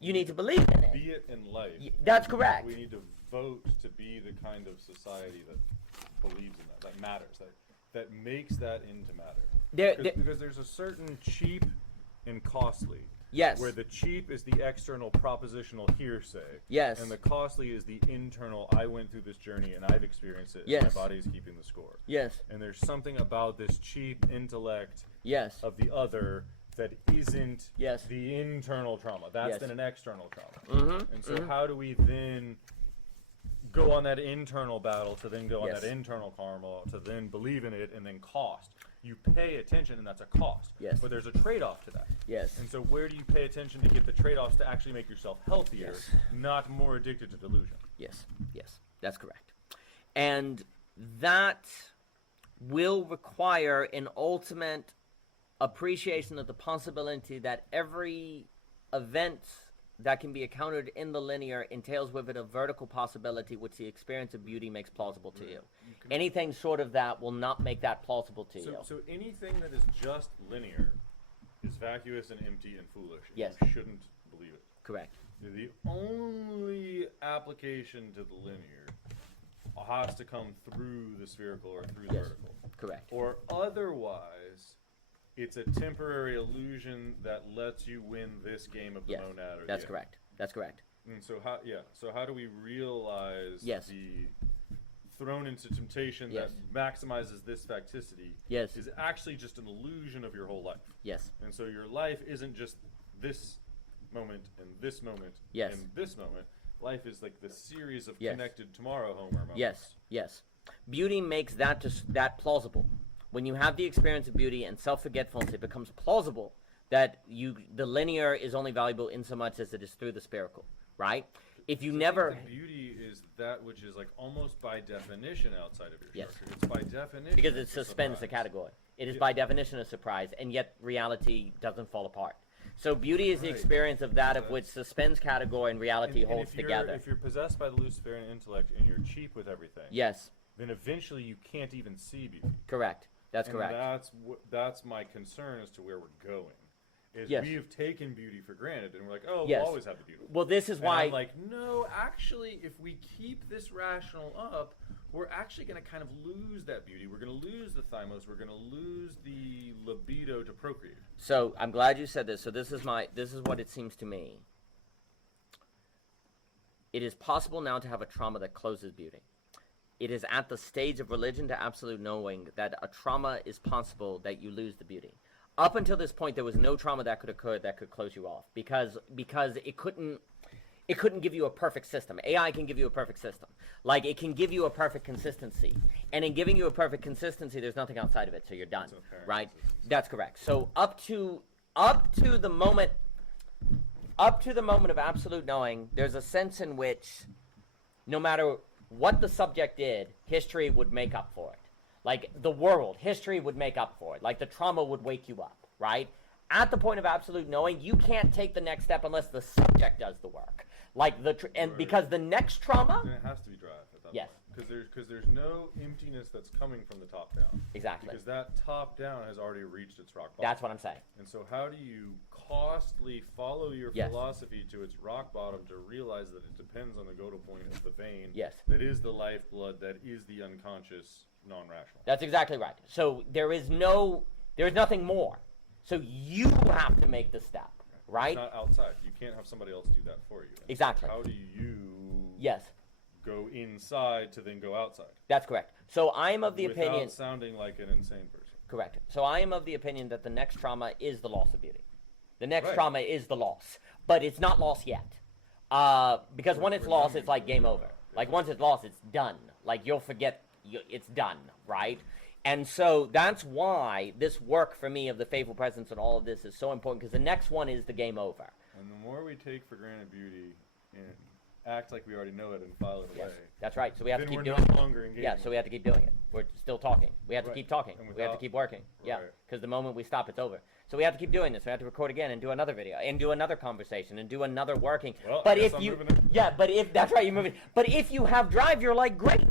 you need to believe in it. Be it in life. That's correct. We need to vote to be the kind of society that believes in that matters, that makes that into matter. Because there's a certain cheap and costly. Yes. Where the cheap is the external propositional hearsay. Yes. And the costly is the internal, I went through this journey and I've experienced it. Yes. And my body's keeping the score. Yes. And there's something about this cheap intellect yes. of the other that isn't yes. the internal trauma. That's yes. then an external trauma. Mm-hmm. And so how do we then go on that internal battle to then go on yes. that internal karma to then believe in it and then cost? You pay attention, and that's a cost. Yes. But there's a trade-off to that. Yes. And so where do you pay attention to get the trade-offs to actually make yourself healthier, yes. not more addicted to delusion? Yes. Yes. That's correct. And that will require an ultimate appreciation of the possibility that every event that can be accounted in the linear entails with it a vertical possibility which the experience of beauty makes plausible to you. Anything short of that will not make that plausible to you. So anything that is just linear is vacuous and empty and foolish. And yes. you shouldn't believe it. Correct. The only application to the linear has to come through the spherical or through the yes. vertical. Correct. Or otherwise, it's a temporary illusion that lets you win this game of the yes. monad. Or that's correct. That's correct. And so how do we realize yes. the thrown into temptation yes. that maximizes this facticity yes. is actually just an illusion of your whole life. Yes. And so your life isn't just this moment and this moment yes. and this moment. Life is like the series of yes. connected tomorrow Homer moments. Yes. Yes. Beauty makes that that plausible. When you have the experience of beauty and self-forgetfulness, it becomes plausible that the linear is only valuable in so much as it is through the spherical, right? If you never... The beauty is that which is like almost by definition outside of your yes. structure. It's by definition. Because it suspends the category. It is by definition a surprise, and yet reality doesn't fall apart. So beauty is the experience of that of which suspends category and reality holds together. If you're possessed by the Luciferian intellect and you're cheap with everything, yes, then eventually you can't even see beauty. Correct. That's correct. That's my concern as to where we're going. Is yes. we have taken beauty for granted, and we're like, oh, yes. we'll always have the beautiful. Well, this is why... I'm like, no, actually, if we keep this rational up, we're actually going to kind of lose that beauty. We're going to lose the thymos. We're going to lose the libido to procreate. So I'm glad you said this. So this is what it seems to me. It is possible now to have a trauma that closes beauty. it is at the stage of religion to absolute knowing that a trauma is possible that you lose the beauty. Up until this point, there was no trauma that could occur that could close you off because it couldn't give you a perfect system. AI can give you a perfect system. Like, it can give you a perfect consistency. And in giving you a perfect consistency, there's nothing outside of it, so you're done. Right? That's correct. So up to the moment of absolute knowing, there's a sense in which no matter what the subject did, history would make up for it. Like, the world, history would make up for it. Like, the trauma would wake you up, right? At the point of absolute knowing, you can't take the next step unless the subject does the work. Like, because the next trauma... Then it has to be drive at that yes. point. Because there's no emptiness that's coming from the top down. Exactly. Because that top down has already reached its rock bottom. That's what I'm saying. And so how do you costly follow your yes. philosophy to its rock bottom to realize that it depends on the Gödel point of the vein yes. that is the lifeblood, that is the unconscious, non-rational? That's exactly right. So there's nothing more. So you have to make the step, right? It's not outside. You can't have somebody else do that for you. And exactly. So how do you yes. go inside to then go outside? That's correct. So I am of the opinion... Without sounding like an insane person. Correct. So I am of the opinion that the next trauma is the loss of beauty. The next right. trauma is the loss. But it's not lost yet. Because when it's lost, it's like game over. Like, once it's lost, it's done. Like, you'll forget it's done, right? And so that's why this work for me of the faithful presence and all of this is so important, because the next one is the game over. And the more we take for granted beauty and act like we already know it and file it yes. away. That's right. So we have to keep doing it. it. No longer engaging. Yeah, so we have to keep doing it. We're still talking. We have to right. keep talking. We have to keep working. Yeah, because the moment we stop, it's over. So we have to keep doing this. We have to record again and do another video and do another conversation and do another working. Well, but if but if that's right, you're moving. But if you have drive, you're like, great.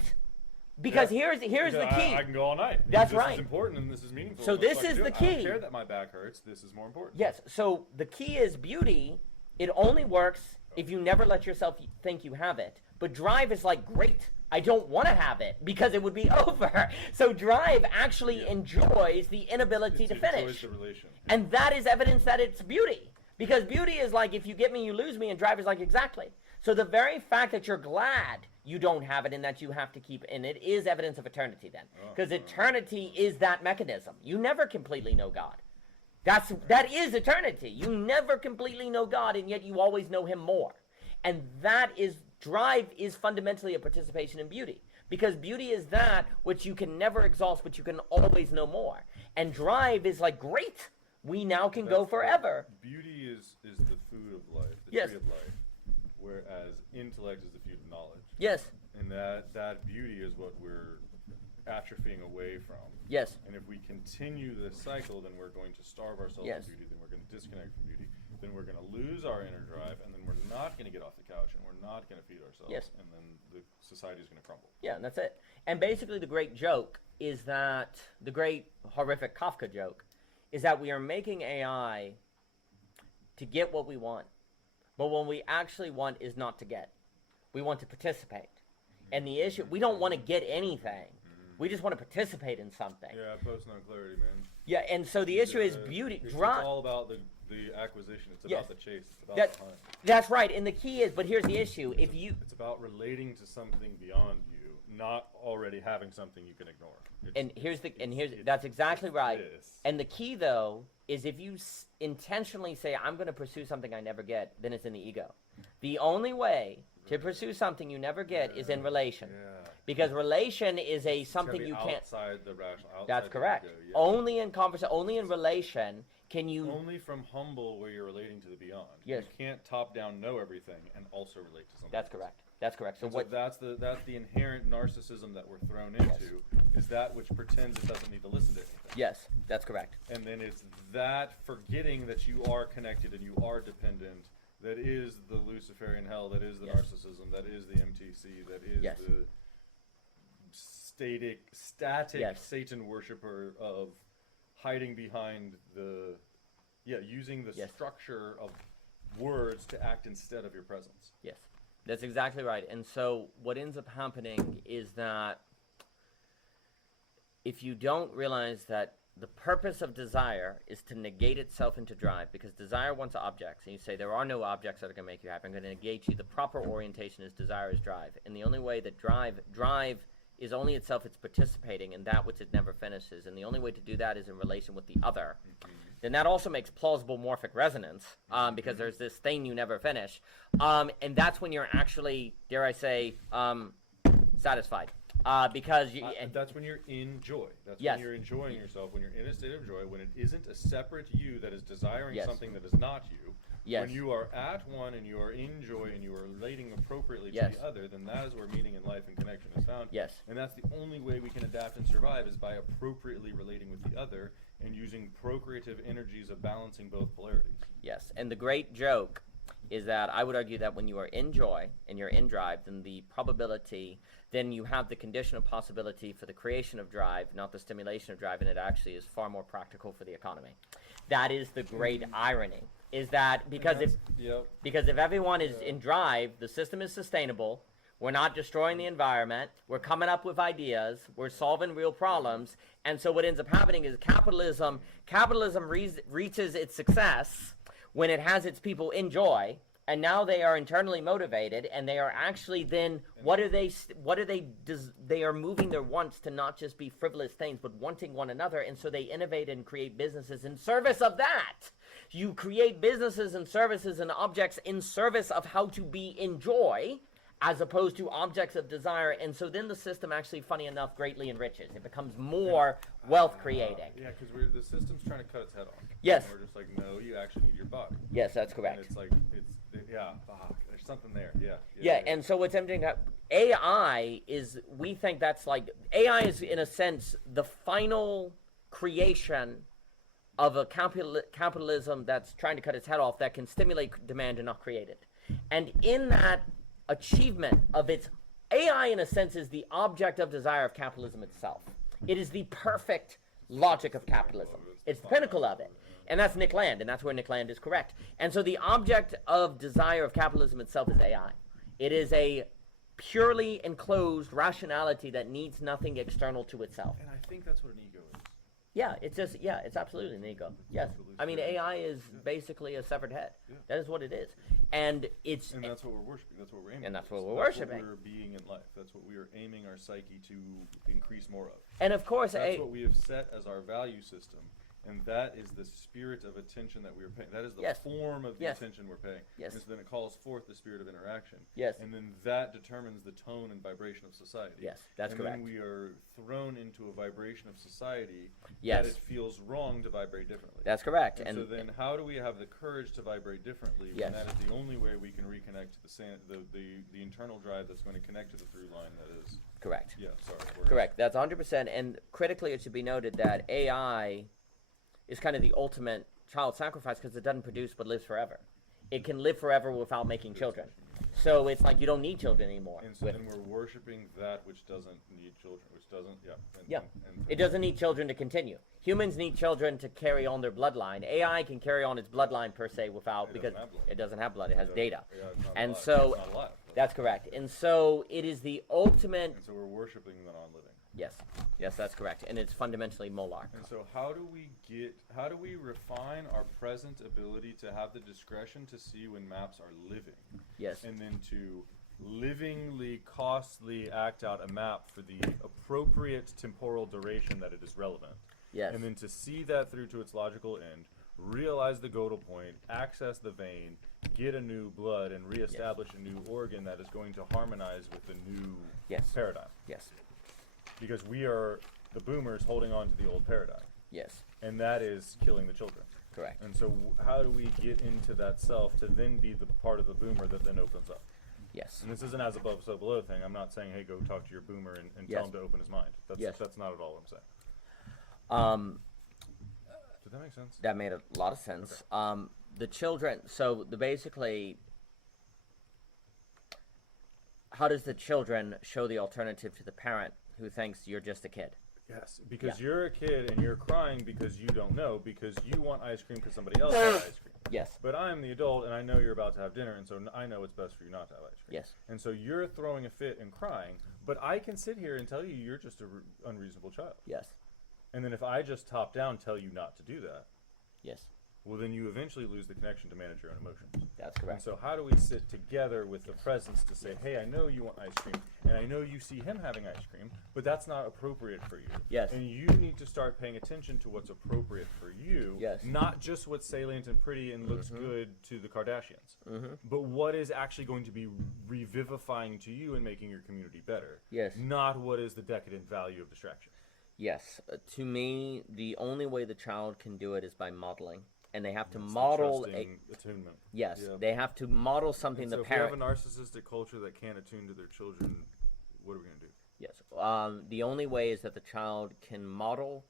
Because here's the key. I can go all night. That's this right. This is important and this is meaningful. So this is the key. I don't care that my back hurts. This is more important. Yes. So the key is beauty. It only works if you never let yourself think you have it. But drive is like, great. I don't want to have it because it would be over. So drive actually enjoys the inability to finish. Enjoys the relation. And that is evidence that it's beauty. Because beauty is like, if you get me, you lose me, and drive is like, exactly. So the very fact that you're glad you don't have it and that you have to keep in it is evidence of eternity then. Because eternity is that mechanism. You never completely know God. That is eternity. You never completely know God, and yet you always know him more. And that is, drive is fundamentally a participation in beauty. Because beauty is that which you can never exhaust, but you can always know more. And drive is like, great, we now can go forever. Beauty is the food of life, the yes. tree of life. Whereas intellect is the food of knowledge. Yes. And that beauty is what we're atrophying away from. Yes. And if we continue this cycle, then we're going to starve ourselves yes. from beauty, then we're going to disconnect from beauty, then we're going to lose our inner drive, and then we're not going to get off the couch, and we're not going to feed ourselves, yes. and then the society is going to crumble. Yeah, and that's it. And basically the great joke is that, the great horrific Kafka joke, is that we are making AI to get what we want. But what we actually want is not to get. We want to participate. And the issue, we don't want to get anything. We just want to participate in something. Yeah, post no clarity, man. Yeah, and so the issue is beauty. It's all about the acquisition. It's about the chase. It's about the hunt. That's right. And the key is, but here's the issue. It's about relating to something beyond you, not already having something you can ignore. That's exactly right. And the key, though, is if you intentionally say, I'm going to pursue something I never get, then it's in the ego. The only way to pursue something you never get is in relation. Yeah. Because relation is something you can't... outside the rational. Outside that's correct. The ego, yeah. Only in conversation, only in relation can you... Only from humble where you're relating to the beyond. Yes. You can't top-down know everything and also relate to something. That's correct. That's correct. So that's the inherent narcissism that we're thrown into, is that which pretends it doesn't need to listen to anything. Yes, that's correct. And then it's that forgetting that you are connected and you are dependent that is the Luciferian hell, that is the narcissism, that is the MTC, that is the static Satan worshiper of hiding behind using the structure of words to act instead of your presence. Yes. That's exactly right. And so what ends up happening is that if you don't realize that the purpose of desire is to negate itself into drive, because desire wants objects, and you say there are no objects that are going to make you happy, I'm going to negate you. The proper orientation is desire is drive. And the only way that drive is only itself it's participating in that which it never finishes, and the only way to do that is in relation with the other, then that also makes plausible morphic resonance, because there's this thing you never finish, and that's when you're actually, dare I say, satisfied. Because you, that's when you're in joy. That's yes. when you're enjoying yourself, when you're in a state of joy, when it isn't a separate you that is desiring yes. something that is not you. Yes. When you are at one and you are in joy and you are relating appropriately to yes. the other, then that is where meaning in life and connection is found. Yes. And that's the only way we can adapt and survive, is by appropriately relating with the other and using procreative energies of balancing both polarities. Yes, and the great joke is that I would argue that when you are in joy and you're in drive, then the probability, then you have the condition of possibility for the creation of drive, not the stimulation of drive, and it actually is far more practical for the economy. That is the great irony, is that because if everyone is in drive, the system is sustainable, we're not destroying the environment, we're coming up with ideas, we're solving real problems, and so what ends up happening is capitalism reaches its success when it has its people in joy, and now they are internally motivated, and they are actually then, they are moving their wants to not just be frivolous things, but wanting one another, and so they innovate and create businesses in service of that. You create businesses and services and objects in service of how to be in joy, as opposed to objects of desire, and so then the system actually, funny enough, greatly enriches. It becomes more wealth creating. Yeah, because the system's trying to cut its head off. Yes. And we're just like, no, you actually need your body. Yes, that's correct. And it's like, there's something there. Yeah, and so what's interesting, AI is, we think that's like, AI is in a sense the final creation of a capitalism that's trying to cut its head off, that can stimulate demand and not create it. And in that achievement of its, AI in a sense is the object of desire of capitalism itself. It is the perfect logic of capitalism. It's the pinnacle of it. And that's Nick Land, and that's where Nick Land is correct. And so the object of desire of capitalism itself is AI. It is a purely enclosed rationality that needs nothing external to itself. And I think that's what an ego is. Yeah, it's absolutely an ego. Yes. I mean, AI is basically a severed head. Yeah. That is what it is. And it's... And that's what we're worshiping. That's what we're aiming And that's for. what we're That's worshiping. what we're being in life. That's what we are aiming our psyche to increase more of. And of course... That's what we have set as our value system. And that is the spirit of attention that we are paying. That is the yes. form of the yes. attention we're paying. Yes. And so then it calls forth the spirit of interaction. Yes. And then that determines the tone and vibration of society. Yes, that's and correct. And then we are thrown into a vibration of society yes. that it feels wrong to vibrate differently. That's correct. And so then how do we have the courage to vibrate differently yes. when that is the only way we can reconnect to the internal drive that's going to connect to the through line that is... Correct. Yeah, sorry. Correct. That's 100%. And critically, it should be noted that AI is kind of the ultimate child sacrifice, because it doesn't produce but lives forever. It can live forever without making children. So it's like you don't need children anymore. And so then we're worshiping that which doesn't need children, which doesn't, And it doesn't need children to continue. Humans need children to carry on their bloodline. AI can carry on its bloodline per se without, because it doesn't have blood, it has data. And so, that's correct. And so it is the ultimate... And so we're worshiping the non-living. Yes. Yes, that's correct. And it's fundamentally molar. And so how do we refine our present ability to have the discretion to see when maps are living? Yes. And then to livingly, costly act out a map for the appropriate temporal duration that it is relevant. Yes. And then to see that through to its logical end, realize the Gödel point, access the vein, get a new blood, and reestablish a new organ that is going to harmonize with the new paradigm. Yes. Because we are the boomers holding on to the old paradigm. Yes. And that is killing the children. Correct. And so how do we get into that self to then be the part of the boomer that then opens up? Yes. And this isn't as above, so below thing. I'm not saying, hey, go talk to your boomer and tell him to open his mind. That's not at all what I'm saying. Did that make sense? That made a lot of sense. Okay. The children, so basically, how does the children show the alternative to the parent who thinks you're just a kid? Yes, because you're a kid and you're crying because you don't know, because you want ice cream because somebody else has ice cream. Yes. But I'm the adult and I know you're about to have dinner, and so I know it's best for you not to have ice cream. Yes. And so you're throwing a fit and crying, but I can sit here and tell you you're just an unreasonable child. Yes. And then if I just top down tell you not to do that, yes, well, then you eventually lose the connection to manage your own emotions. That's correct. And so how do we sit together with the presence to say, hey, I know you want ice cream, and I know you see him having ice cream, but that's not appropriate for you. Yes. And you need to start paying attention to what's appropriate for you, Yes. not just what's salient and pretty and looks good to the Kardashians, but what is actually going to be revivifying to you and making your community better. Yes. Not what is the decadent value of distraction. Yes. To me, the only way the child can do it is by modeling. And they have to It's the model trusting attunement. yes, Yeah. they have to model something And so the if we have parent. a narcissistic culture that can't attune to their children, what are we going to do? Yes. The only way is that the child can model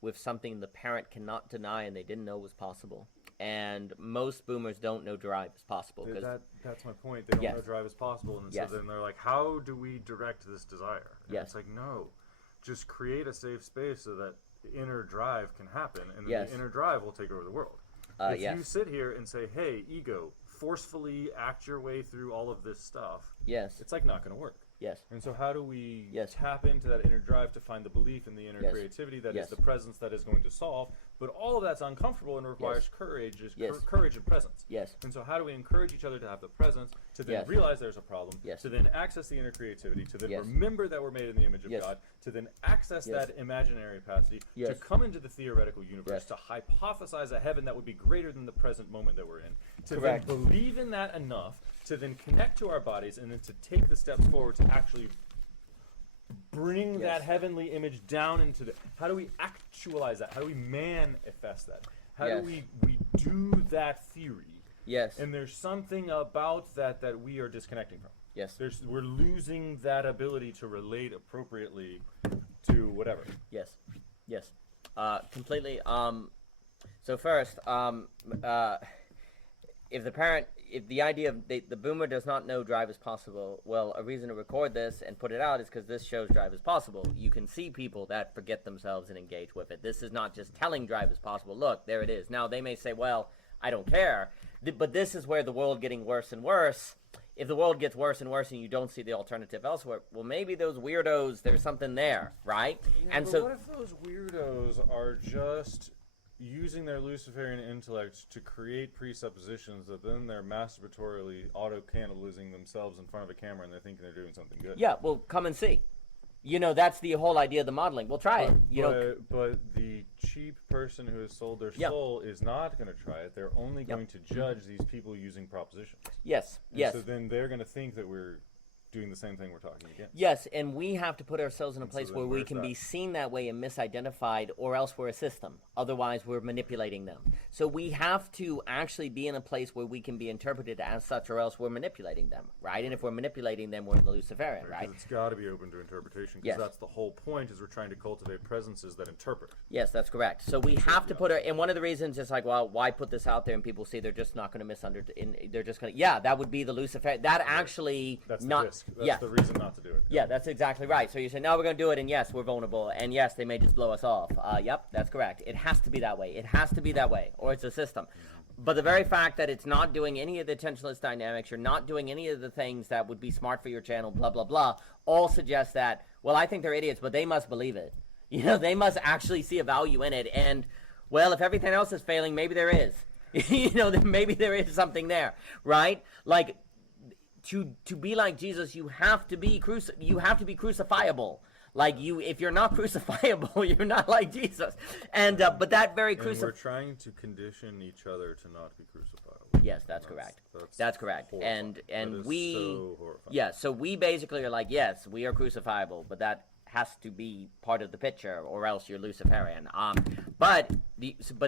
with something the parent cannot deny and they didn't know was possible. And most boomers don't know drive is possible. That's my point. They don't Yes. know drive is possible. And Yes. so then they're like, how do we direct this desire? And Yes. it's like, no, just create a safe space so that the inner drive can happen. And then Yes. the inner drive will take over the world. If yes. you sit here and say, hey, ego, forcefully act your way through all of this stuff, Yes. it's like not going to work. Yes. And so how do we Yes. tap into that inner drive to find the belief in the inner Yes. creativity that Yes. is the presence that is going to solve? But all of that's uncomfortable and requires Yes. courage, Yes. courage and presence. Yes. And so how do we encourage each other to have the presence, to then Yes. realize there's a problem, Yes. to then access the inner creativity, to then Yes. remember that we're made in the image of Yes. God, to then access Yes. that imaginary capacity, to Yes. come into the theoretical universe, Yes. to hypothesize a heaven that would be greater than the present moment that we're in, to Correct. then believe in that enough, to then connect to our bodies, and then to take the steps forward to actually bring Yes. that heavenly image down into the. How do we actualize that? How do we manifest that? How Yes. do we do that theory? Yes. And there's something about that we are disconnecting from. Yes. We're losing that ability to relate appropriately to whatever. Yes. Yes. Completely. So first, if the idea of the boomer does not know drive is possible, well, a reason to record this and put it out is because this shows drive is possible. You can see people that forget themselves and engage with it. This is not just telling drive is possible. Look, there it is. Now, they may say, well, I don't care. But this is where the world getting worse and worse. If the world gets worse and worse and you don't see the alternative elsewhere, well, maybe those weirdos, there's something there, right? Yeah, and but so, what if those weirdos are just using their Luciferian intellect to create presuppositions that then they're masturbatorily auto-cannibalizing themselves in front of a camera and they're thinking they're doing something good? yeah, well, come and see. That's the whole idea of the modeling. We'll try it. But the cheap person who has sold their Yeah. soul is not going to try it. They're only going to judge these people using propositions. Yes, And yes. So then they're going to think that we're doing the same thing we're talking against. Yes, and we have to put ourselves in a And so place then where we where's can that? be seen that way and misidentified, or else we're a system. Otherwise, we're manipulating them. So we have to actually be in a place where we can be interpreted as such, or else we're manipulating them, right? And if we're manipulating them, we're in the Luciferian, right? Because it's got to be open to interpretation. Because Yes. that's the whole point. Is we're trying to cultivate presences that interpret. Yes, that's correct. So we have to put our, and one of the reasons is like, well, why put this out there and people see they're just not going to they're just going to, yeah, that would be the Luciferian. That actually That's not, the risk. That's yeah. the reason not to do it. Yeah, that's exactly right. So you say, no, we're going to do it, and yes, we're vulnerable, and yes, they may just blow us off. Yep, that's correct. It has to be that way. It has to be that way, or it's a system. But the very fact that it's not doing any of the attentionless dynamics, you're not doing any of the things that would be smart for your channel, blah, blah, blah, all suggests that, well, I think they're idiots, but they must believe it. They must actually see a value in it. And, well, if everything else is failing, maybe there is. Then maybe there is something there, right? Like, to be like Jesus, you have to be crucifiable. Like if you're not crucifiable, you're not like Jesus. And but that very And we're trying to condition each other to not be crucifiable. Yes, that's correct. That's correct. Horrifying. And That is we so horrifying. yeah, so we basically are like, yes, we are crucifiable, but that has to be part of the picture, or else you're Luciferian. But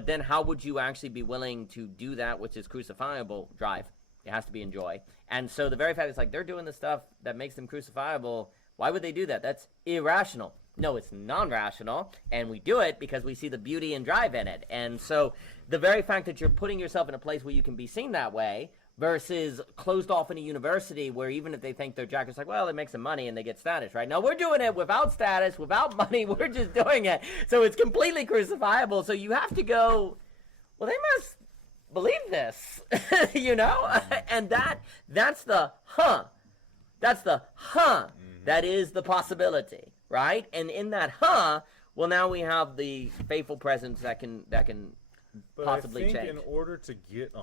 then how would you actually be willing to do that which is crucifiable? Drive. It has to be in joy. And so the very fact is like they're doing the stuff that makes them crucifiable. Why would they do that? That's irrational. No, it's non-rational, and we do it because we see the beauty and drive in it. And so the very fact that you're putting yourself in a place where you can be seen that way versus closed off in a university where even if they think they're jackers, like, well, it makes them money and they get status, right? No, we're doing it without status, without money. We're just doing it. So it's completely crucifiable. So you have to go, well, they must believe this, and that's the that is the possibility, right? And in that well, now we have the faithful presence that can But possibly I think change. in order to get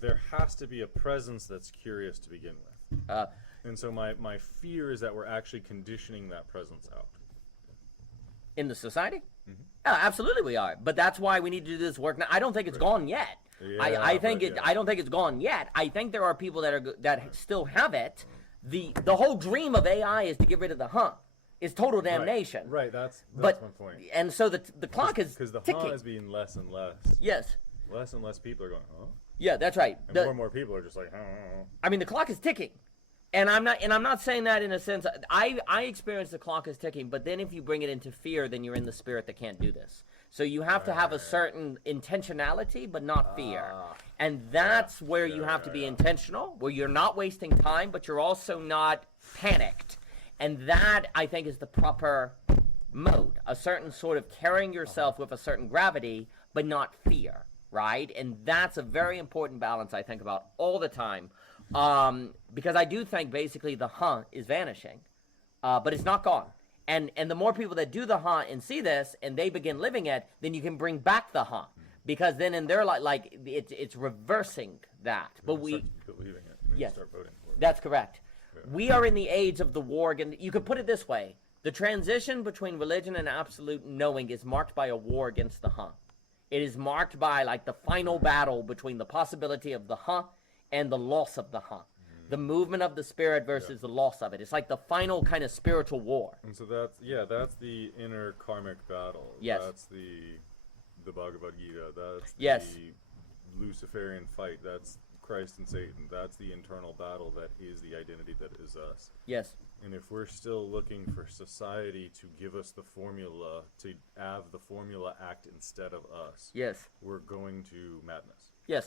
there has to be a presence that's curious to begin with. And so my fear is that we're actually conditioning that presence out. In the society? Yeah, absolutely we are. But that's why we need to do this work now. I don't think it's gone yet. Yeah, I think but yeah. I don't think it's gone yet. I think there are people that still have it. The whole dream of AI is to get rid of the is total damnation. Right, that's my point. And so the clock is Because the ticking. is being less and less. Yes. Less and less people are going, Yeah, that's right. And more people are just like, I mean, the clock is ticking. And I'm not saying that in a sense. I experience the clock is ticking, but then if you bring it into fear, then you're in the spirit that can't do this. So you have to have a certain intentionality, but not fear. And that's where you have to be intentional, where you're not wasting time, but you're also not panicked. And that, I think, is the proper mode. A certain sort of carrying yourself with a certain gravity, but not fear, right? And that's a very important balance, I think, about all the time. Because I do think basically the is vanishing, but it's not gone. And the more people that do the and see this, and they begin living it, then you can bring back the because then in their life, it's reversing that. But we start believing it. And yes, start voting for it. That's correct. Yeah. We are in the age of the war. And you could put it this way: the transition between religion and absolute knowing is marked by a war against the It is marked by the final battle between the possibility of the and the loss of the the movement of the spirit versus the loss of it. It's like the final kind of spiritual war. And so that's the inner karmic battle. Yes. That's the Bhagavad Gita. That's Yes. the Luciferian fight. That's Christ and Satan. That's the internal battle that is the identity that is us. Yes. And if we're still looking for society to give us the formula, to have the formula act instead of us, Yes. we're going to madness. Yes.